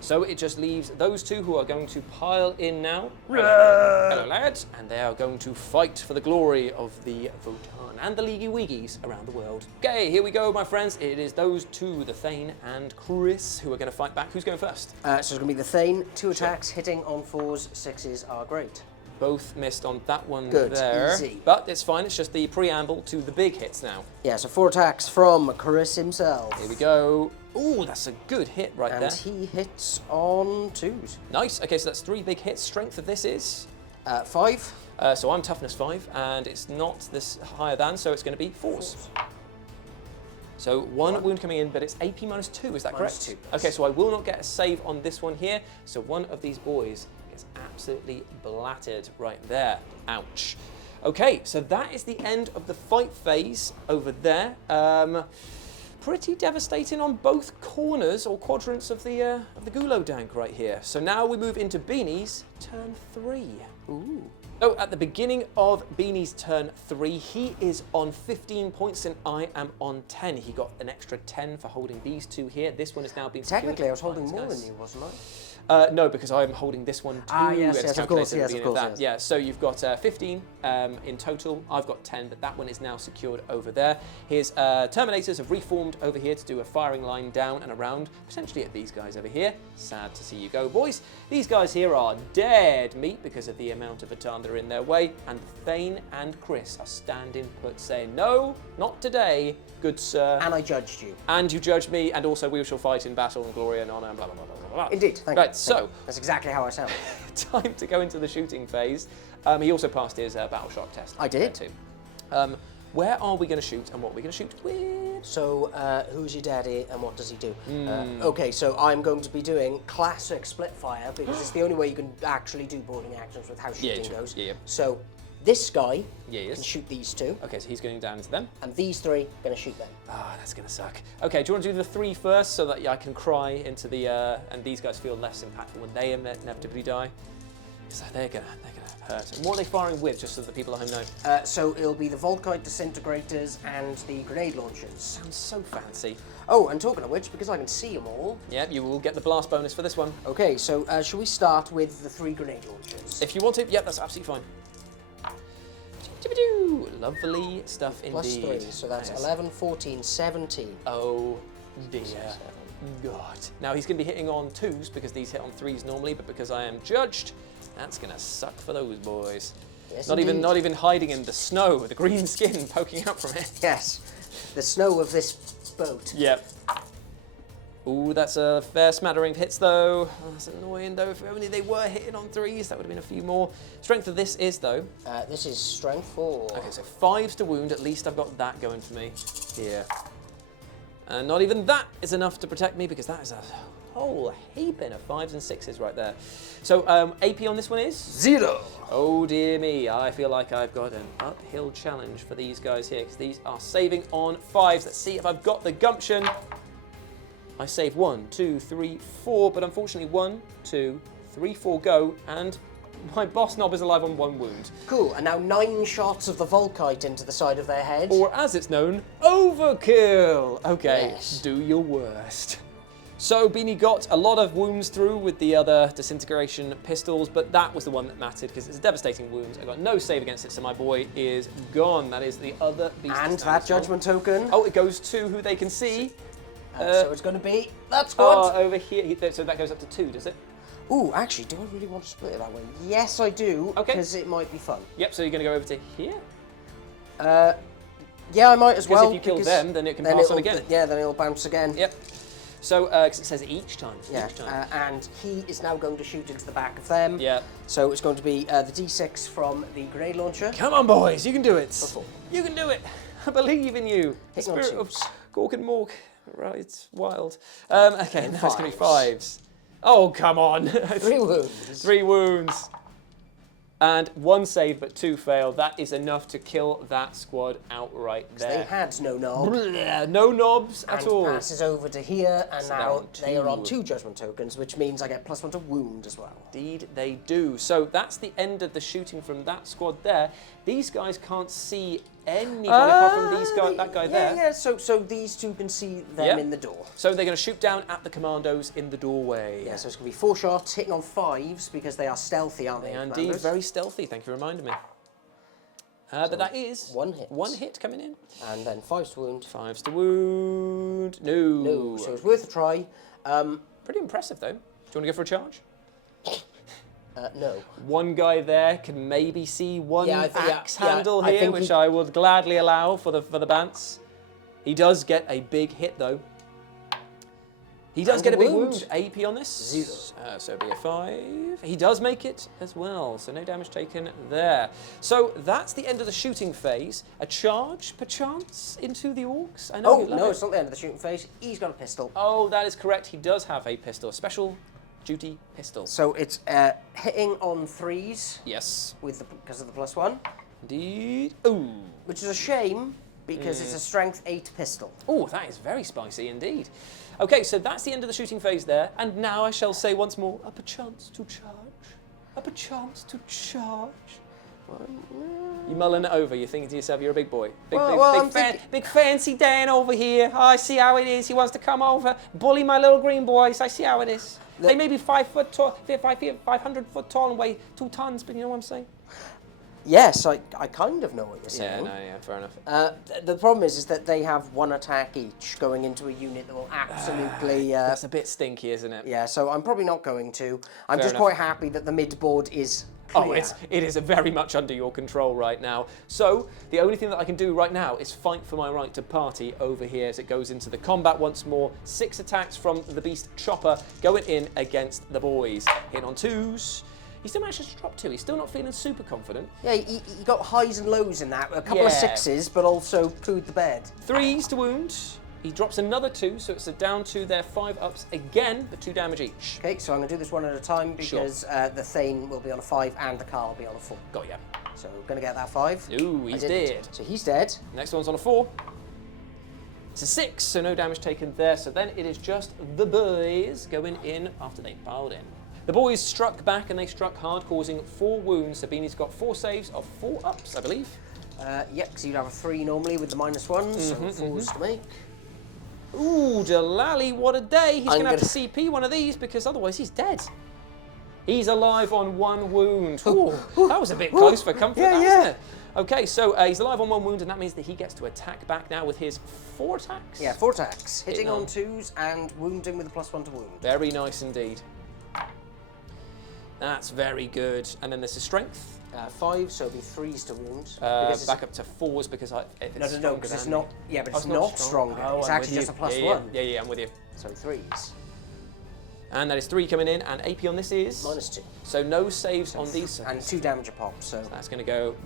So it just leaves those two who are going to pile in now. Hello, lads. And they are going to fight for the glory of the Votann and the Leaguey Weegies around the world. Okay, here we go, my friends. It is those two, the Thane and Chris, who are going to fight back. Who's going first? So it's going to be the Thane. 2 attacks, hitting on 4s, 6s are great. Both missed on that one. Good, there. easy. But it's fine, it's just the preamble to the big hits now. Yeah, so 4 attacks from Chris himself. Here we go. Ooh, that's a good hit right there. And he hits on 2s. Nice. Okay, so that's 3 big hits. Strength of this is? 5. So I'm toughness 5, and it's not this higher than, so it's going to be 4s. So 1 wound coming in, but it's AP minus 2, is that correct? -2. Okay, so I will not get a save on this one here. So one of these boys gets absolutely blattered right there. Ouch. Okay, so that is the end of the fight phase over there. Pretty devastating on both corners or quadrants of the Gulo Dank right here. So now we move into Beanie's turn 3. Ooh. So at the beginning of Beanie's turn 3, he is on 15 points and I am on 10. He got an extra 10 for holding these two here. This one is now being Technically, I was secured. holding more than you, wasn't I? No, because I'm holding this one too. Yes, It's of course, calculated at the beginning of that. yes. Yeah, so you've got 15 in total. I've got 10, but that one is now secured over there. His Terminators have reformed over here to do a firing line down and around, potentially at these guys over here. Sad to see you go, boys. These guys here are dead meat because of the amount of Votann that are in their way, and Thane and Chris are standing put, saying, no, not today, good sir. And I judged you. And you judged me, and also we shall fight in battle and glory and honour and blah, blah, blah, blah, blah, blah. Indeed, thank Right, you. so That's exactly how I sound. time to go into the shooting phase. He also passed his battle shock test. I did. Too. Where are we going to shoot and what are we going to shoot with? So, who's your daddy and what does he do? Okay, so I'm going to be doing classic split fire because it's the only way you can actually do boarding actions with how shooting true. goes. Yeah. So, this guy Yes. can shoot these 2, Okay, so he's going down into them. and these 3 going to shoot them. Ah, that's going to suck. Okay, do you want to do the 3 first so that I can cry into the, and these guys feel less impactful when they inevitably die? So they're gonna hurt. And what are they firing with, just so that the people at home know? So it'll be the Volkite disintegrators and the grenade launchers. Sounds so fancy. Oh, and talking of which, because I can see them all. Yep, you will get the blast bonus for this one. Okay, so shall we start with the 3 grenade launchers? If you want to, yep, that's absolutely fine. Lovely stuff Plus indeed. 3, so that's Yes. 11, 14, 17. Oh dear. God. Now he's going to be hitting on 2s because these hit on 3s normally, but because I am judged, that's going to suck for those boys. Yes, Not indeed. even hiding in the snow, the green skin poking out from it. Yes, the snow of this boat. Yep. Ooh, that's a fair smattering of hits though. Oh, that's annoying though. If only they were hitting on 3s, that would have been a few more. Strength of this is though. This is strength 4. Okay, so 5s to wound. At least I've got that going for me here. And not even that is enough to protect me because that is a whole heaping of 5s and 6s right there. So AP on this one is? 0. Oh dear me, I feel like I've got an uphill challenge for these guys here because these are saving on 5s. Let's see if I've got the gumption. I save 1, 2, 3, 4, but unfortunately 1, 2, 3, 4 go, and my boss knob is alive on 1 wound. Cool, and now 9 shots of the Volkite into the side of their head. Or as it's known, overkill. Okay, Yes. do your worst. So Beanie got a lot of wounds through with the other disintegration pistols, but that was the one that mattered because it's a devastating wound. I got no save against it, so my boy is gone. That is the other beast. And to stand that as judgment token. well. Oh, it goes to who they can see. So it's going to be that Oh, squad. over here. So that goes up to 2, does it? Ooh, actually, do I really want to split it that way? Yes, I do, Okay. because it might be fun. Yep, so you're going to go over to here? Yeah, I might as well. Because if you kill them, then it can pass on it'll- again. Yeah, then it'll bounce again. Yep. So, because it says each time. Yeah, Each time. and he is now going to shoot into the back of them. Yeah. So it's going to be the D6 from the grenade launcher. Come on, boys, you can do it. Before. You can do it. I believe in you. The Hitting on spirit of 2s. Gork and Mork. Right, it's wild. Okay, And now it's going to be 5s. 5s. Oh, come on. 3 wounds. 3 wounds. And 1 save, but 2 fail. That is enough to kill that squad outright They there. had no knob. Blah, no knobs at And all. passes over to here, and So they're now on they are on 2. 2 judgment tokens, which means I get +1 to wound as well. Indeed, they do. So that's the end of the shooting from that squad there. These guys can't see anybody apart from that guy there. Yeah, so these two can see them in the door. So they're going to shoot down at the commandos in the doorway. Yeah, so it's going to be 4 shots, hitting on 5s, because they are stealthy, aren't they? They are indeed commandos? very stealthy, thank you for reminding me. But that is 1 hit. 1 hit coming in. And then 5s to wound. 5s to wound. No. No, so it's worth a try. Pretty impressive, though. Do you want to go for a charge? No. One guy there can maybe see one axe handle I here, think which I would gladly allow for the Bants. He does get a big hit, though. He does get a big wound. AP on this. 0. So it'll be a 5. He does make it as well, so no damage taken there. So that's the end of the shooting phase. A charge, perchance, into the Orks? I know you love it. It's not the end of the shooting phase. He's got a pistol. Oh, that is correct. He does have a pistol, a special duty pistol. So it's hitting on 3s. Yes. Because of the +1. Indeed. Ooh. Which is a shame, because it's a strength 8 pistol. Oh, that is very spicy indeed. Okay, so that's the end of the shooting phase there. And now I shall say once more, a perchance to charge. A perchance to charge. You mulling it over, you're thinking to yourself, you're a big boy. Big fancy Dan over here. Oh, I see how it is. He wants to come over, bully my little green boys. I see how it is. They may be 5 foot tall, 500 foot tall and weigh 2 tons, but you know what I'm saying? Yes, I kind of know what you're saying. Yeah, fair enough. The problem is that they have 1 attack each going into a unit that will absolutely... That's a bit stinky, isn't it? Yeah, so I'm probably not going to. I'm Fair just enough. quite happy that the mid-board is clear. Oh, it is very much under your control right now. So, the only thing that I can do right now is fight for my right to party over here as it goes into the combat once more. 6 attacks from the Beast Chopper going in against the boys. Hit on 2s. He still managed to drop 2. He's still not feeling super confident. Yeah, he got highs and lows in that. A couple of 6s, but also pooed the bed. 3s to wound. He drops another 2, so it's a down 2 there. 5 ups again, but 2 damage each. Okay, so I'm going to do this one at a time because the Thane will be on a 5 and the Car will be on a 4. Got ya. So we're going to get that 5. Ooh, he's dead. So he's dead. Next one's on a 4. It's a 6, so no damage taken there. So then it is just the boys going in after they piled in. The boys struck back and they struck hard, causing 4 wounds. Sabini's got 4 saves of 4 ups, I believe. Yep, because you'd have a 3 normally with the -1s, so 4s to make. Ooh, Delali, what a day. He's going to have to CP one of these because otherwise he's dead. He's alive on 1 wound. Ooh, that was a bit close for comfort, wasn't it? Okay, so he's alive on 1 wound, and that means that he gets to attack back now with his 4 attacks? Yeah, 4 attacks. Hitting on 2s and wounding with a +1 to wound. Very nice indeed. That's very good. And then there's a strength. 5, so it'll be 3s to wound. Back up to 4s because No, because it's not. Yeah, but it's not stronger. Oh, it's actually just a +1. Yeah, I'm with you. So 3s. And that is 3 coming in, and AP on this is -2. So no saves on these. And 2 damage a pop. So that's going to go.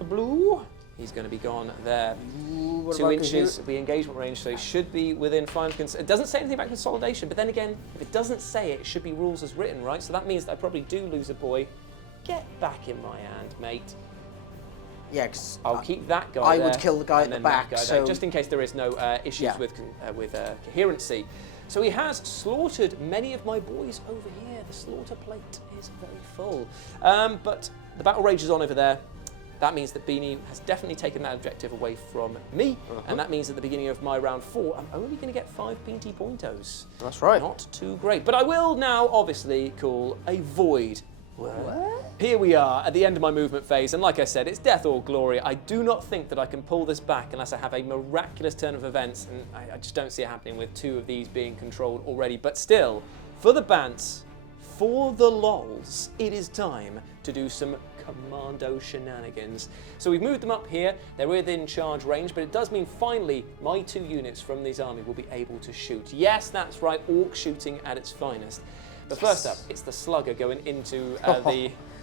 Blue. He's going to be gone there. 2 inches of the engagement range, so he should be within 5. It doesn't say anything about consolidation, but then again, if it doesn't say it, it should be rules as written, right? So that means that I probably do lose a boy. Get back in my hand, mate. Yeah, because I'll keep that guy I there, would kill the guy at the back, so just in case there is no issues with coherency. So he has slaughtered many of my boys over here. The slaughter plate is very full. But the battle rages on over there. That means that Beanie has definitely taken that objective away from me, and that means at the beginning of my round 4, I'm only going to get 5 Beanie pointos. That's right. Not too great. But I will now, obviously, call a void. What? Here we are at the end of my movement phase, and like I said, it's death or glory. I do not think that I can pull this back unless I have a miraculous turn of events, and I just don't see it happening with 2 of these being controlled already. But still, for the Bants, for the lols, it is time to do some commando shenanigans. So we've moved them up here, they're within charge range, but it does mean finally my 2 units from this army will be able to shoot. Yes, that's right, orc shooting at its finest. But first up, it's the slugger going into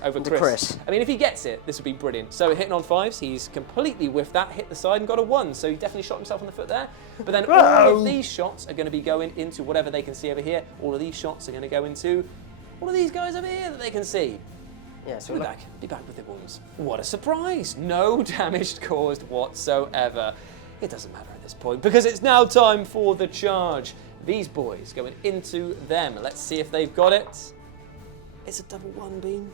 over Chris. I mean, if he gets it, this would be brilliant. So hitting on 5s, he's completely whiffed that, hit the side and got a 1. So he definitely shot himself on the foot there. But then all of these shots are going to be going into whatever they can see over here. All of these shots are going to go into all of these guys over here that they can see. Yeah, so be back with the wounds. What a surprise! No damage caused whatsoever. It doesn't matter at this point because it's now time for the charge. These boys going into them. Let's see if they've got it. It's a double 1 beam.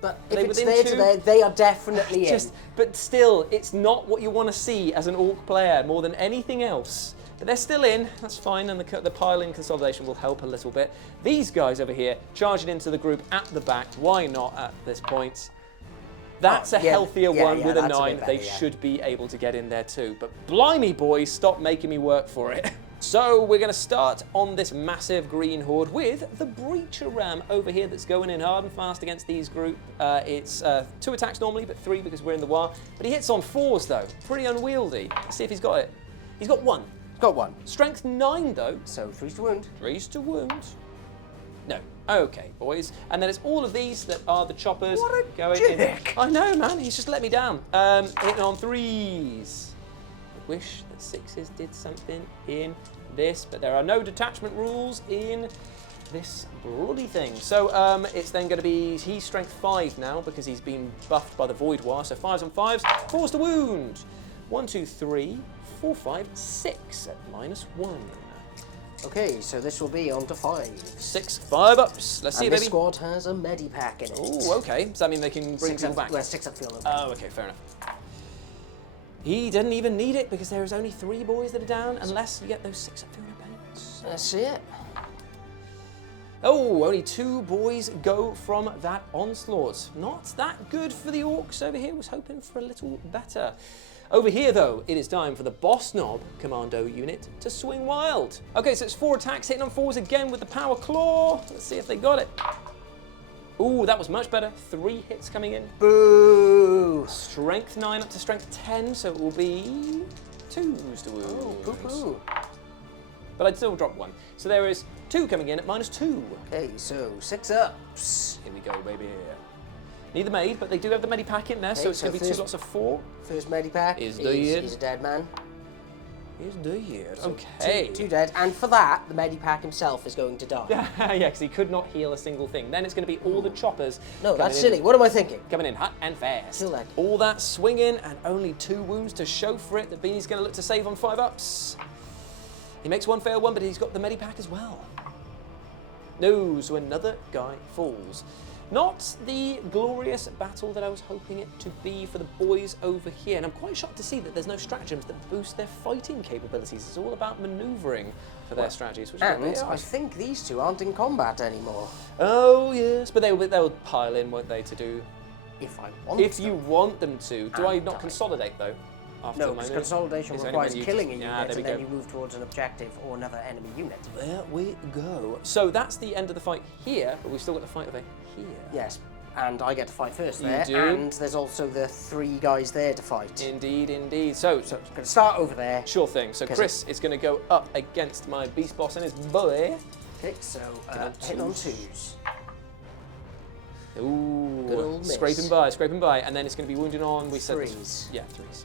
But Are they if it's within there two? to there, they are definitely in. But still, it's not what you want to see as an Orc player more than anything else. But they're still in, that's fine, and the pile-in consolidation will help a little bit. These guys over here, charging into the group at the back, why not at this point? That's a healthier one with a 9. Better, they should be able to get in there too. But blimey, boys, stop making me work for it. So we're going to start on this massive green horde with the Breacher Ram over here that's going in hard and fast against these group. It's 2 attacks normally, but 3 because we're in the war. But he hits on 4s though. Pretty unwieldy. Let's see if he's got it. He's got 1. Got 1. Strength 9 though. So 3's to wound. 3's to wound. No. Okay, boys. And then it's all of these that are the choppers. What a going dick. in. I know, man. He's just let me down. Hitting on 3s. I wish that 6s did something in this, but there are no detachment rules in this bloody thing. So it's then going to be, he's strength 5 now because he's been buffed by the Void War. So 5s on 5s, 4s to wound. 1, 2, 3, 4, 5, 6 at -1. Okay, so this will be on to 5. 6 5-ups. Let's see, and this baby. squad has a medipack in it. Oh, okay. Does that mean they can bring people back? Well, 6 up field. Oh, okay, fair enough. He didn't even need it because there is only 3 boys that are down unless you get those 6 up field events. That's it. Oh, only 2 boys go from that onslaught. Not that good for the Orcs over here. Was hoping for a little better. Over here, though, it is time for the Boss Knob Commando unit to swing wild. Okay, so it's 4 attacks, hitting on 4s again with the Power Claw. Let's see if they got it. Ooh, that was much better. 3 hits coming in. Boo! Strength 9 up to strength 10, so it will be 2s to wound. Oh, poo-poo. But I'd still drop 1. So there is 2 coming in at -2. Okay, so 6 ups. Here we go, baby. Need the maid, but they do have the medipack in there, so it's going to be 2 lots of 4. First medipack is he's a dead man. He's dead. So Okay. 2 dead, and for that, the medipack himself is going to die. Yeah, because he could not heal a single thing. Then it's going to be all the choppers. No, that's coming in. silly. What am I thinking? Coming in hot and fast. Still dead. All that swinging and only 2 wounds to show for it. The Beanie's going to look to save on 5-ups. He makes 1 fail 1, but he's got the medipack as well. No, so another guy falls. Not the glorious battle that I was hoping it to be for the boys over here. And I'm quite shocked to see that there's no stratagems that boost their fighting capabilities. It's all about manoeuvring for their strategies. Which And is I think these 2 aren't in combat anymore. Oh, yes. But they'll pile in, won't they, to do... If I want If you want them to. Do I not die. consolidate, though? After No, my because move? consolidation It's only requires when you killing a just- unit, there we and then go. you move towards an objective or another enemy unit. There we go. So that's the end of the fight here, but we've still got the fight over here. Yes, and I get to fight first You there, do. and there's also the 3 guys there to fight. Indeed, indeed. So I'm going to start over there. sure thing. So Chris is going to go up against my beast boss and his boy. Okay, so on hitting on 2s. Ooh, Good old miss. scraping by, and then it's going to be wounded on. We said 3s. Yeah, 3s.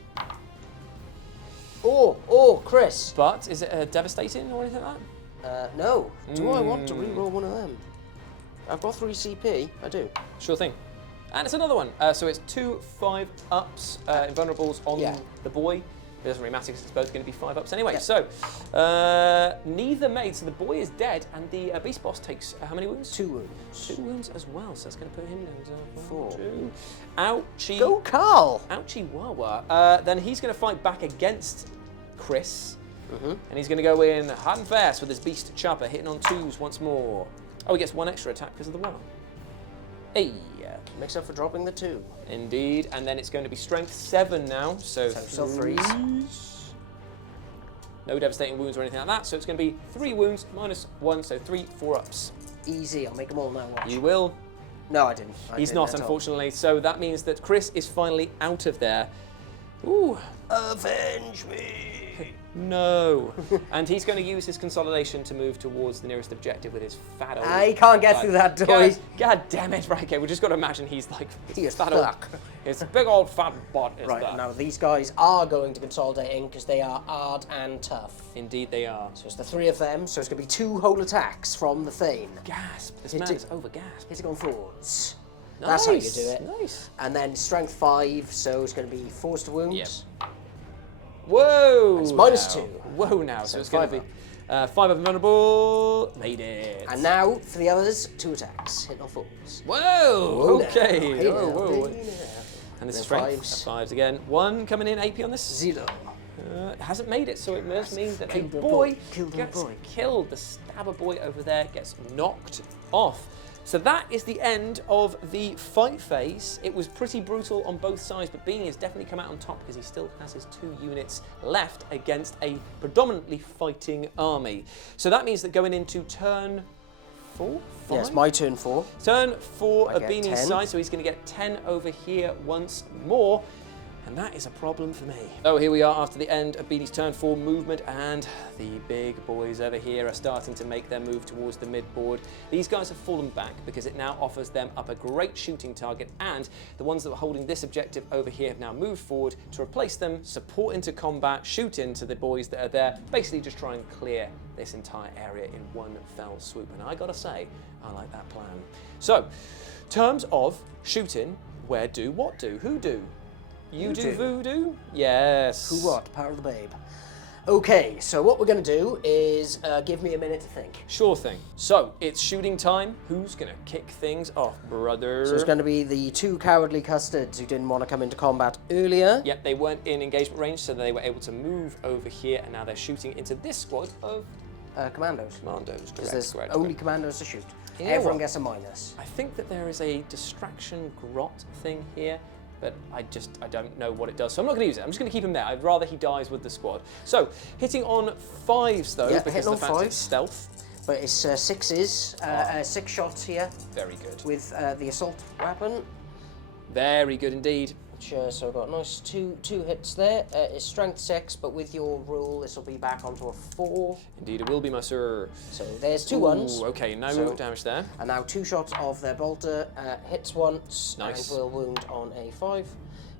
Oh, Chris. But is it devastating or anything like that? No. Do I want to reroll one of them? I've got 3 CP. I do. Sure thing. And it's another one. So it's 2 5-ups, invulnerables on the boy. It doesn't really matter because it's both going to be 5-ups anyway. Yeah. So neither made. So the boy is dead, and the beast boss takes how many wounds? 2 wounds. 2 wounds as well. So that's going to put him down to 4. 2. Ouchie. Go, Carl. Ouchie Wawa. Then he's going to fight back against Chris. And he's going to go in hard and fast with his beast chopper, hitting on 2s once more. Oh, he gets 1 extra attack because of the wow. Hey. Makes up for dropping the 2. Indeed, and then it's going to be strength 7 now, so still 3s. No devastating wounds or anything like that, so it's going to be 3 wounds -1, so 3 4-ups. Easy, I'll make them all now. Watch. You will. No, I didn't. He's not, unfortunately, so that means that Chris is finally out of there. Ooh. Avenge me! No. And he's going to use his consolidation to move towards the nearest objective with his fat old... I can't get through that door. God damn it. Right, okay, we just got to imagine he's like... He is fat fuck. His big old fat butt is Right, that. now these guys are going to consolidate in because they are hard and tough. Indeed they are. So it's the 3 of them, so it's going to be 2 whole attacks from the Thane. Gasp. This Hit man it. is over-gasped. Hitting on 4s. Nice. That's how you do it. Nice. And then strength 5, so it's going to be 4s to wound. Yep. Whoa! It's now. -2. Whoa now. So it's going to be... 5 of them vulnerable. Made it. And now, for the others, 2 attacks. Hit on 4s. Whoa! Okay. Hey Whoa, now, whoa. hey now. And this is Then strength. 5s again. 1 coming in AP on this. 0. It hasn't made it, so it must mean that a Killed the boy boy. Killed the gets boy. killed. The stabber boy over there gets knocked off. So that is the end of the fight phase. It was pretty brutal on both sides, but Beanie has definitely come out on top because he still has his 2 units left against a predominantly fighting army. So that means that going into turn 4? 5? Yes, my turn 4. Turn 4 I of get Beanie's 10. side, so he's going to get 10 over here once more. And that is a problem for me. So here we are after the end of Beanie's turn 4 movement, and the big boys over here are starting to make their move towards the mid-board. These guys have fallen back because it now offers them up a great shooting target, and the ones that were holding this objective over here have now moved forward to replace them, support into combat, shoot into the boys that are there, basically just try and clear this entire area in one fell swoop. And I gotta say, I like that plan. So, terms of shooting, where do, what do, who do? You do voodoo? Yes. Who what? Power of the Babe. Okay, so what we're going to do is give me a minute to think. Sure thing. So, it's shooting time. Who's going to kick things off, brother? So it's going to be the 2 cowardly custards who didn't want to come into combat earlier. Yep, they weren't in engagement range, so they were able to move over here, and now they're shooting into this squad of Commandos. commandos. Because there's only commandos to shoot. You know Everyone what? gets a minus. I think that there is a distraction grot thing here, but I don't know what it does. So I'm not going to use it. I'm just going to keep him there. I'd rather he dies with the squad. So, hitting on 5s though, Yeah, because hitting of the on fact it's 5s. stealth. But it's 6s, 6 shots here Very good. with the assault weapon. Very good indeed. Which, so I've got a nice two hits there. It's strength 6, but with your rule, this will be back onto a 4. Indeed, it will be, my sir. So there's 2 ones. Ooh, okay, no So- damage there. And now 2 shots of their bolter, hits once, Nice. and will wound on a 5.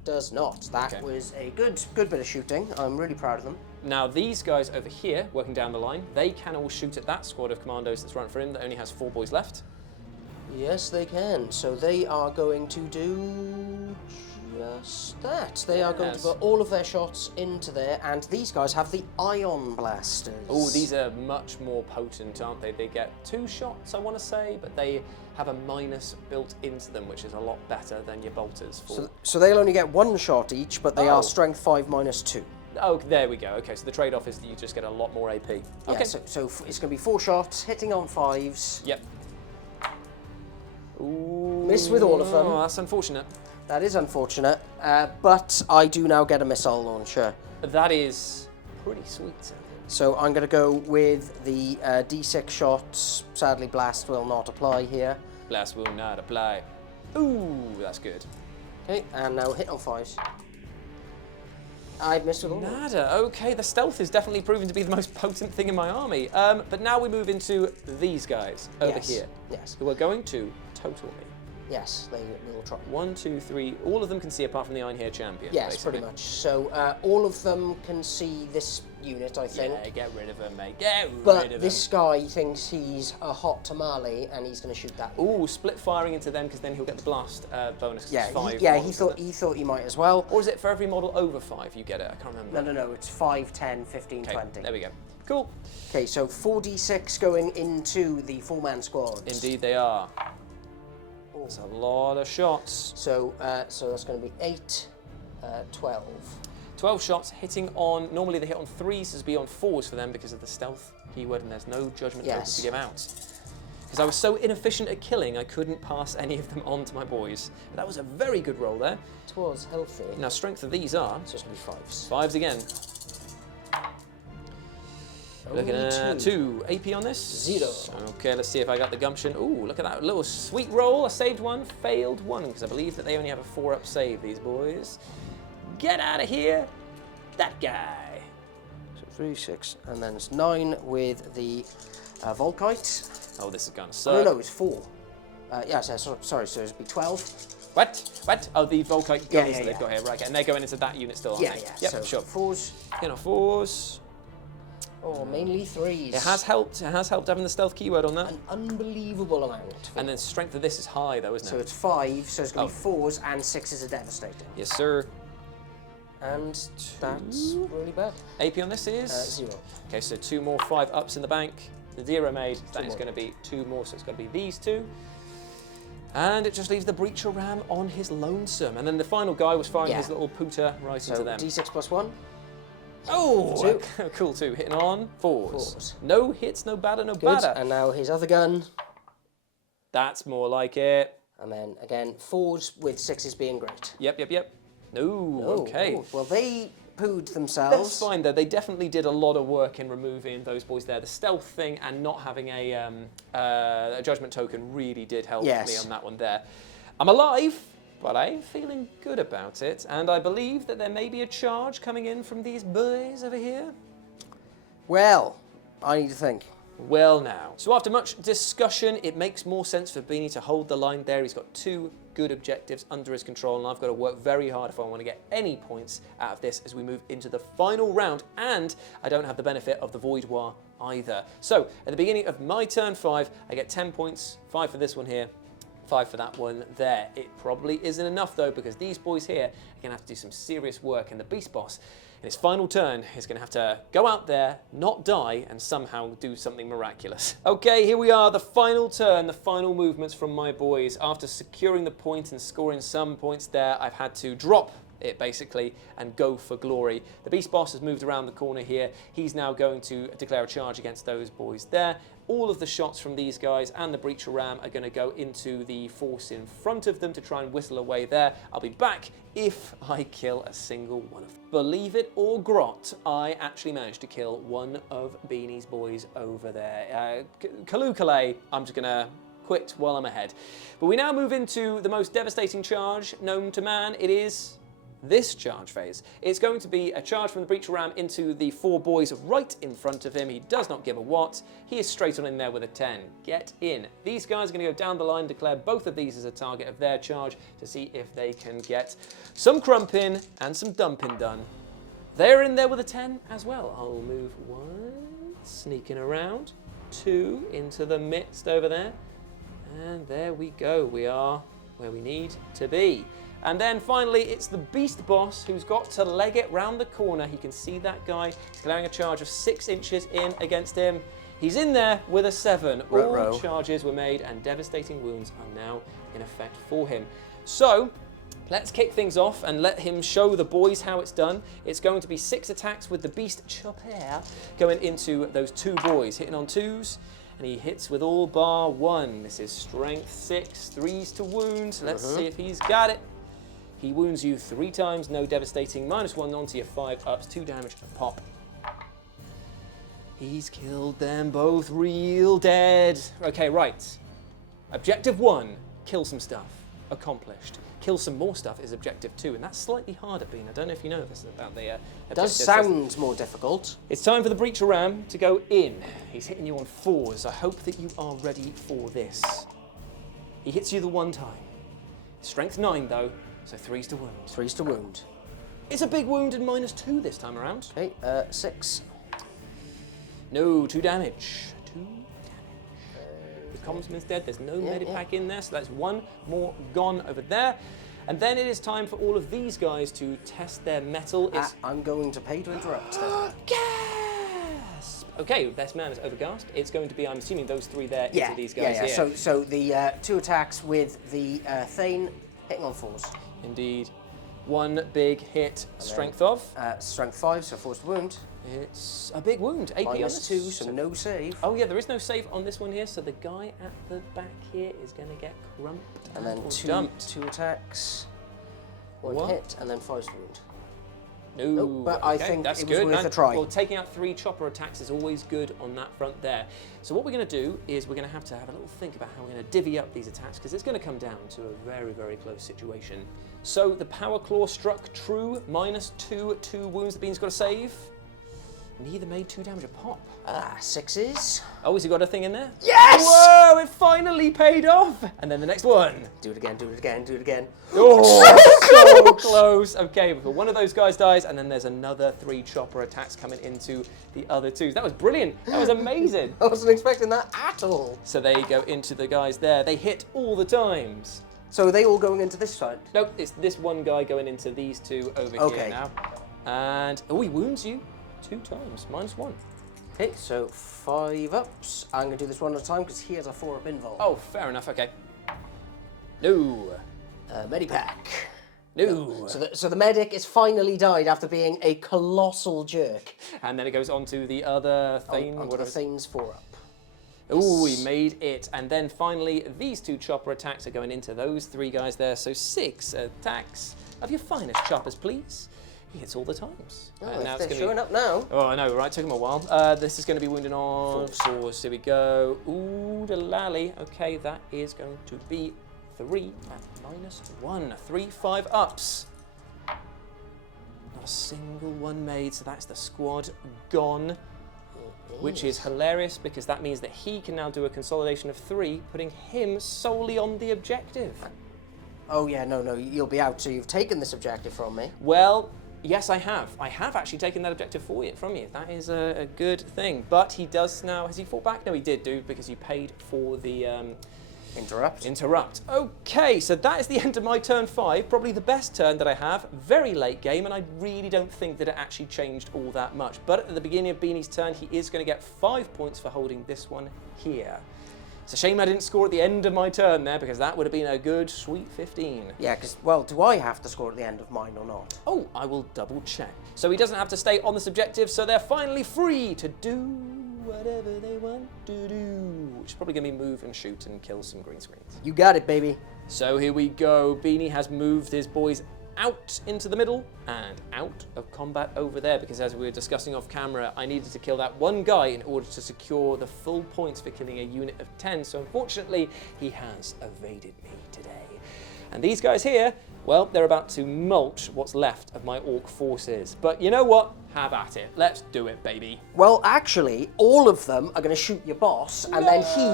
Does not. That Okay. was a good bit of shooting. I'm really proud of them. Now, these guys over here, working down the line, they can all shoot at that squad of commandos that's right for him that only has 4 boys left. Yes, they can. So they are going to do just that. They are going to Yes. put all of their shots into there, and these guys have the ion blasters. Oh, these are much more potent, aren't they? They get 2 shots, I want to say, but they have a minus built into them, which is a lot better than your bolters. So they'll only get 1 shot each, but they Oh. are strength 5 minus 2. Oh, there we go. Okay, so the trade-off is that you just get a lot more AP. Yeah, Okay. so it's going to be 4 shots, hitting on 5s. Yep. Ooh, Miss with all of them. Oh, that's unfortunate. That is unfortunate, but I do now get a missile launcher. That is pretty sweet. So I'm going to go with the D6 shots. Sadly, blast will not apply here. Blast will not apply. Ooh, that's good. Okay, and now hit on 5s. I've missed with all. Nada. Okay, the stealth is definitely proving to be the most potent thing in my army. But now we move into these guys over Yes, here, yes. who are going to total me. Yes, they will try. 1, 2, 3. All of them can see apart from the Iron Hair champion. Yes, basically. pretty much. So all of them can see this unit, I think. Yeah, get rid of them, mate. Get rid But of this guy thinks he's a hot tamale, and he's going to shoot that. them. Ooh, split firing into them because then he'll get the blast bonus. 'cause Yeah, it's 5 he models, thought isn't it? he thought he might as well. Or is it for every model over 5 you get it? I can't remember. No, it's 5, 10, 15, Okay, 20. there we go. Cool. Okay, so 4d6 going into the 4-man squad. Indeed they are. That's a lot of shots. So so that's going to be 8, 12. 12 shots hitting on, normally they hit on 3s, so be on 4s for them because of the stealth keyword and there's no judgment tokens Yes. to give out. Because I was so inefficient at killing, I couldn't pass any of them on to my boys. But that was a very good roll there. It was healthy. Now strength of these are So it's going to be 5s. 5s again. Looking at 2 AP on this. 0. Okay, let's see if I got the gumption. Ooh, look at that little sweet roll. I saved 1, failed 1, because I believe that they only have a 4-up save, these boys. Get out of here, that guy. So 3, 6, and then it's 9 with the Volkite. Oh, this is gonna Oh, suck. no, it's 4. Yes, sorry, so it'd be 12. What? Oh, the Volkite guns Yeah, that they've yeah. got here, right? Okay, and they're going into that unit still, aren't Yeah, they? yeah. Yep, so sure. 4s. You know, 4s. Oh, mainly 3s. It has helped. It has helped having the stealth keyword on that. An unbelievable amount. And then strength of this is high, though, isn't So it? it's 5, so it's going to Oh. be 4s, and 6s are devastating. Yes, sir. and that's really bad. AP on this is? 0. Okay, so 2 more 5-ups in the bank. The 0 made, that is more. going to be 2 more, so it's going to be these 2. And it just leaves the Breacher Ram on his lonesome. And then the final guy was firing his little pooter right into them. D6 plus 1. Oh, cool, 2. Hitting on 4s. No hits, no batter, no batter. And now his other gun. That's more like it. And then again, 4s with 6s being great. Yep. No, okay. Oh, well, they pooed themselves. That's fine though. They definitely did a lot of work in removing those boys there. The stealth thing and not having a judgment token really did help me on that one there. I'm alive, but I'm feeling good about it, and I believe that there may be a charge coming in from these boys over here. Well, I need to think. Well now. So after much discussion, it makes more sense for Beanie to hold the line there. He's got 2 good objectives under his control, and I've got to work very hard if I want to get any points out of this as we move into the final round, and I don't have the benefit of the Void War either. So at the beginning of my turn 5, I get 10 points, 5 for this one here, 5 for that one there. It probably isn't enough though, because these boys here are going to have to do some serious work, and the Beast Boss in his final turn is going to have to go out there, not die, and somehow do something miraculous. Okay, here we are, the final turn, the final movements from my boys. After securing the point and scoring some points there, I've had to drop it basically and go for glory. The Beast Boss has moved around the corner here. He's now going to declare a charge against those boys there. All of the shots from these guys and the Breacher Ram are going to go into the force in front of them to try and whistle away there. I'll be back if I kill a single one of them. Believe it or grot, I actually managed to kill one of Beanie's boys over there. Kalukale, I'm just going to quit while I'm ahead. But we now move into the most devastating charge known to man. It is this charge phase. It's going to be a charge from the Breacher Ram into the 4 boys right in front of him. He does not give a what. He is straight on in there with a 10. Get in. These guys are going to go down the line, declare both of these as a target of their charge to see if they can get some crumping and some dumping done. They're in there with a 10 as well. I'll move 1, sneaking around, 2 into the midst over there. And there we go. We are where we need to be. And then finally, it's the Beast Boss who's got to leg it round the corner. He can see that guy. He's declaring a charge of 6 inches in against him. He's in there with a 7. All charges were made and devastating wounds are now in effect for him. So let's kick things off and let him show the boys how it's done. It's going to be 6 attacks with the Beast Chopper going into those 2 boys, hitting on 2s. And he hits with all bar 1. This is strength 6, 3s to wound. Let's see if he's got it. He wounds you 3 times, no devastating, -1 onto your 5-ups, 2 damage a pop. He's killed them both real dead. Okay, right. Objective 1, kill some stuff. Accomplished. Kill some more stuff is objective 2, and that's slightly harder, Bean. I don't know if you know this about the It does sound more difficult. It's time for the Breacher Ram to go in. He's hitting you on 4s. I hope that you are ready for this. He hits you the 1 time. Strength 9 though, so 3s to wound. 3s to wound. It's a big wound and -2 this time around. Okay, 6. No, 2 damage. 2 damage. The Commsman's dead, there's no medipack in there, so that's 1 more gone over there. And then it is time for all of these guys to test their mettle. I'm going to pay to interrupt. Gasp! Okay, this man is overgassed. It's going to be, I'm assuming, those 3 there into these guys here. So the 2 attacks with the Thane hitting on 4s. Indeed. 1 big hit, strength of? Strength 5, so 4s to wound. It's a big wound. AP on this. -2, so no save. Oh yeah, there is no save on this one here, so the guy at the back here is going to get crumped. And then dumped. 2 attacks, 1 hit, and then 5s to wound. No, Nope, but I think that's it was good. worth a try. Well, taking out 3 chopper attacks is always good on that front there. So what we're going to do is we're going to have a little think about how we're going to divvy up these attacks, because it's going to come down to a very, very close situation. So the Power Claw struck true, -2, 2 wounds. The Bean's got to save. Neither made 2 damage a pop. 6s. Oh, has he got a thing in there? Yes! Whoa, it finally paid off! And then the next one. Do it again, do it again, do it again. Oh, so close. Okay, but one of those guys dies, and then there's another 3 chopper attacks coming into the other 2s. That was brilliant. That was amazing. I wasn't expecting that at all. So they go into the guys there. They hit all the times. So are they all going into this side? Nope, it's this one guy going into these two over here now. And, oh, he wounds you 2 times, -1. Okay, so 5 ups. I'm going to do this one at a time because he has a 4-up involved. Oh, fair enough, okay. No. Medipack. No. So the medic has finally died after being a colossal jerk. And then it goes on to the other Thane. Onto the Thane's 4-up. Ooh, he made it. And then finally, these 2 chopper attacks are going into those 3 guys there. So 6 attacks of your finest choppers, please. He hits all the times. Oh, and now they're it's showing up now. Oh, I know, right? Took him a while. This is going to be wounded on 4s. Here we go. Ooh, the lally. Okay, that is going to be 3 at -1. 3 5 ups. Not a single one made, so that's the squad gone. Which is hilarious because that means that he can now do a consolidation of 3, putting him solely on the objective. Oh yeah, no, you'll be out. So you've taken this objective from me. Well, yes, I have. I have actually taken that objective from you. That is a good thing. But he does now. Has he fought back? No, he did, dude, because you paid for the interrupt. Okay, so that is the end of my turn 5. Probably the best turn that I have. Very late game, and I really don't think that it actually changed all that much. But at the beginning of Beanie's turn, he is going to get 5 points for holding this one here. It's a shame I didn't score at the end of my turn there, because that would have been a good, sweet 15. Yeah, because, well, do I have to score at the end of mine or not? Oh, I will double check. So he doesn't have to stay on this objective, so they're finally free to do whatever they want to do. Which is probably going to be move and shoot and kill some green screens. You got it, baby. So here we go. Beanie has moved his boys out into the middle and out of combat over there, because as we were discussing off camera, I needed to kill that one guy in order to secure the full points for killing a unit of 10. So unfortunately, he has evaded me today. And these guys here, well, they're about to mulch what's left of my orc forces. But you know what? Have at it. Let's do it, baby. Well, actually, all of them are going to shoot your boss, and then he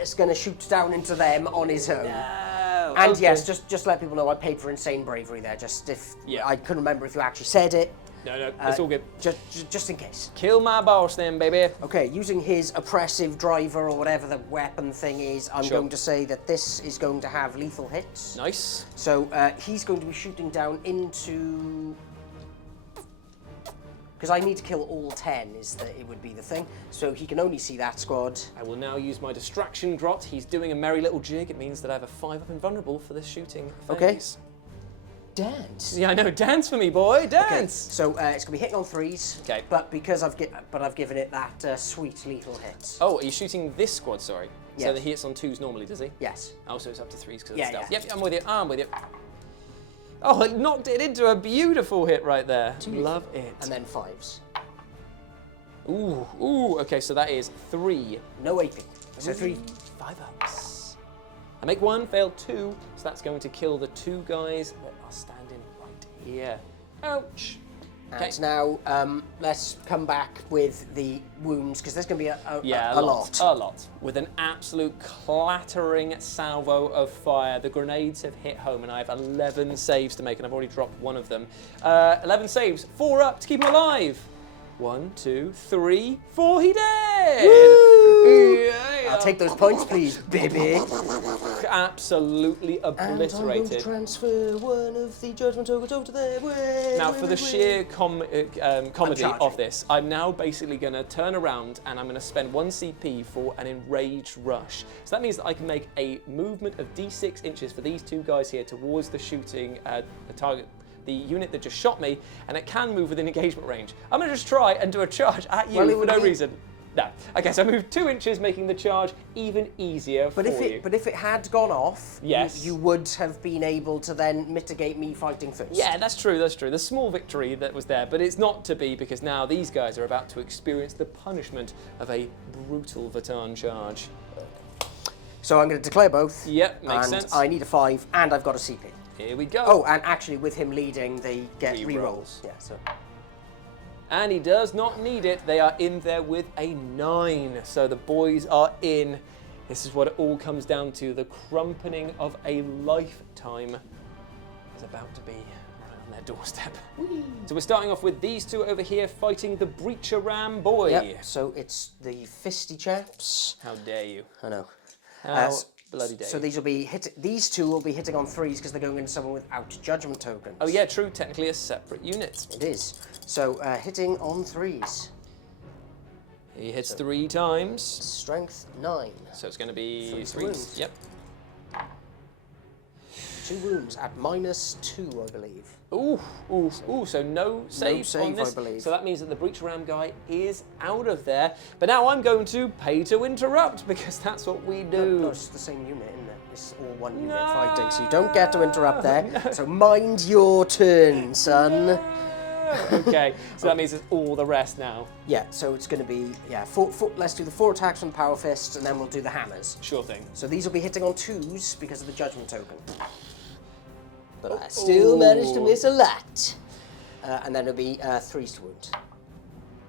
is going to shoot down into them on his own. And okay. Yes, just let people know I paid for insane bravery there. Just if I couldn't remember if you actually said it. No, it's all good. Just in case. Kill my boss then, baby. Okay, using his oppressive driver or whatever the weapon thing is, I'm going to say that this is going to have lethal hits. Nice. So he's going to be shooting down into... Because I need to kill all 10, it would be the thing. So he can only see that squad. I will now use my distraction drop. He's doing a merry little jig. It means that I have a 5-up invulnerable for this shooting phase. Okay. Dance. Yeah, I know. Dance for me, boy. Dance. Okay. So it's gonna be hitting on 3s. Okay. But because I've given it that sweet lethal hit. Oh, are you shooting this squad? Sorry. Yes. So that he hits on 2s normally, does he? Yes. Oh, so it's up to 3s because of the stealth. Yeah. Yep, I'm with you. I'm with you. Oh, it knocked it into a beautiful hit right there. Love it. And then 5s. Ooh. Okay, so that is 3. No aping. So 3. 5 ups. I make 1, fail 2, so that's going to kill the 2 guys that are standing right here. Ouch. Okay. And now let's come back with the wounds, because there's going to be a lot. A lot. With an absolute clattering salvo of fire. The grenades have hit home, and I have 11 saves to make, and I've already dropped one of them. 11 saves, 4 up to keep him alive. 1, 2, 3, 4, he dead! Woo! Yeah. I'll take those points, please, baby. Absolutely obliterated. And I'm going to transfer one of the judgment tokens over to there. Now, for the sheer comedy of this, I'm now basically going to turn around and I'm going to spend 1 CP for an enraged rush. So that means that I can make a movement of D6 inches for these 2 guys here towards the shooting the target. The unit that just shot me, and it can move within engagement range. I'm going to just try and do a charge at you for no reason. No. Okay, so I moved 2 inches, making the charge even easier for you. But if it had gone off, yes, you would have been able to then mitigate me fighting first. Yeah, that's true. The small victory that was there, but it's not to be, because now these guys are about to experience the punishment of a brutal Votann charge. So I'm going to declare both. Yep, makes sense. I need a 5, and I've got a CP. Here we go. Oh, and actually with him leading, they get rerolls. Yeah, so. And he does not need it. They are in there with a 9. So the boys are in. This is what it all comes down to. The crumpening of a lifetime is about to be right on their doorstep. Whee. So we're starting off with these 2 over here fighting the Breacher Ram boy. Yep, so it's the fisty chaps. How dare you. I know. Bloody day. So these two will be hitting on 3s because they're going into someone without judgment tokens. Oh yeah, true. Technically a separate unit. It is. So hitting on 3s. He hits 3 times. Strength 9. So it's going to be 3 3s. wounds. Yep. 2 wounds at -2, I believe. Ooh, ooh, ooh, so no save, save, on this. I believe. So that means that the Breach Ram guy is out of there. But now I'm going to pay to interrupt because that's what we do. No, it's the same unit, isn't it? It's all one unit fighting, so you don't get to interrupt there. So mind your turn, son. Okay, so that means it's all the rest now. Yeah, so it's going to be, let's do the 4 attacks from the Power Fists, and then we'll do the hammers. Sure thing. So these will be hitting on 2s because of the judgment token. But I still managed to miss a lot. And then it'll be 3s to wound.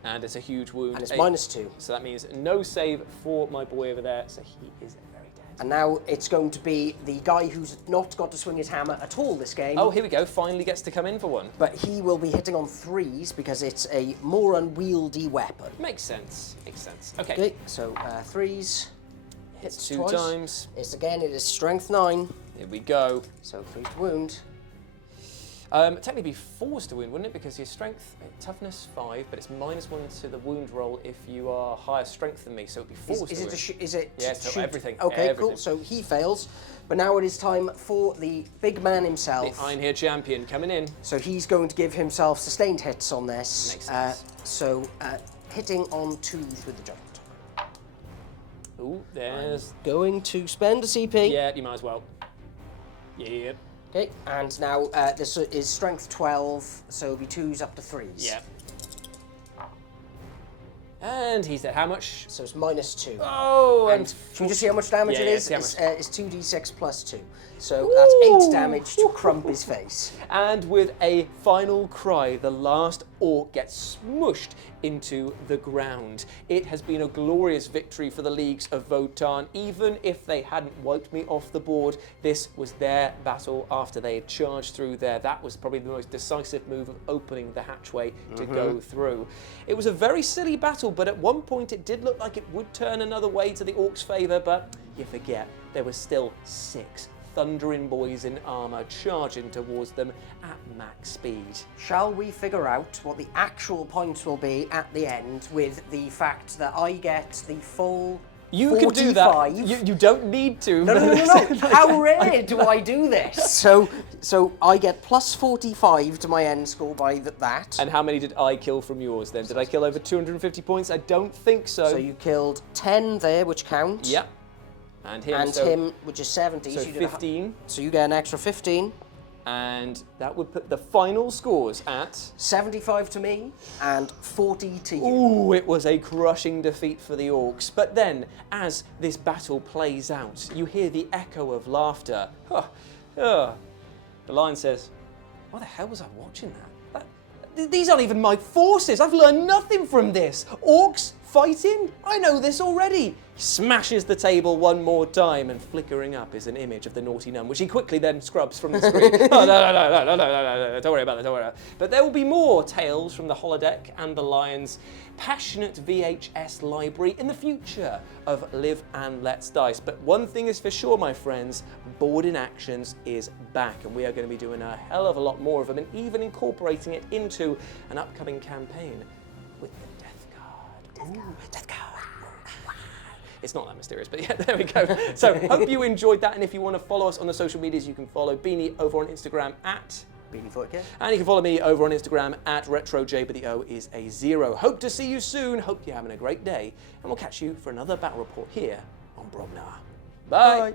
And it's a huge wound. And it's -2. So that means no save for my boy over there, so he is very dead. And now it's going to be the guy who's not got to swing his hammer at all this game. Oh, here we go. Finally gets to come in for one. But he will be hitting on 3s because it's a more unwieldy weapon. Makes sense. Makes sense. Okay. Okay, so 3s. Hits 2 twice. times. It is strength 9. Here we go. So 3 to wound. Technically be 4s to wound, wouldn't it? Because your strength, toughness 5, but it's -1 to the wound roll if you are higher strength than me, so it'd be 4s to wound. Is it Yeah, so shoot? everything. Okay, everything. cool. So he fails. But now it is time for the big man himself. The Iron Here champion coming in. So he's going to give himself sustained hits on this. Makes sense. Hitting on 2s with the judgment. Ooh, there's... Going to spend a CP. Yeah, you might as well. Yeah. Okay, and now this is strength 12, so it'll be 2s up to 3s. Yeah. And he's at how much? So it's -2. Oh, And can you just see how much damage Yeah, it yeah, is? see how It's 2d6 plus 2. So that's 8 damage to crump his face. And with a final cry, the last orc gets smushed into the ground. It has been a glorious victory for the leagues of Votann. Even if they hadn't wiped me off the board, this was their battle after they had charged through there. That was probably the most decisive move of opening the hatchway to go through. It was a very silly battle, but at one point it did look like it would turn another way to the orcs' favour, but you forget, there were still 6 thundering boys in armour charging towards them at max speed. Shall we figure out what the actual points will be at the end with the fact that I get the full You 45? can do that. You don't need to. No. How rare do I do this? So I get plus 45 to my end score by that. And how many did I kill from yours then? Did I kill over 250 points? I don't think so. So you killed 10 there, which counts. Yep. And him. And him, which is 70. So you did 15. So you get an extra 15. And that would put the final scores at... 75 to me and 40 to you. Ooh, it was a crushing defeat for the orcs. But then, as this battle plays out, you hear the echo of laughter. The lion says, why the hell was I watching that? These aren't even my forces. I've learned nothing from this. Orcs fighting? I know this already. He smashes the table one more time, and flickering up is an image of the naughty nun, which he quickly then scrubs from the screen. Oh, no, don't worry about that, don't worry about that. But there will be more tales from the holodeck and the Lion's passionate VHS library in the future of Live and Let's Dice. But one thing is for sure, my friends, Board in Actions is back, and we are going to be doing a hell of a lot more of them, and even incorporating it into an upcoming campaign with the Death Guard. Death Guard. It's not that mysterious, but yeah, there we go. So hope you enjoyed that, and if you want to follow us on the social medias, you can follow Beanie over on Instagram at Beanie 40K. And you can follow me over on Instagram at RetroJ, but the O is a 0. Hope to see you soon. Hope you're having a great day, and we'll catch you for another battle report here on Brobnar. Bye. Bye.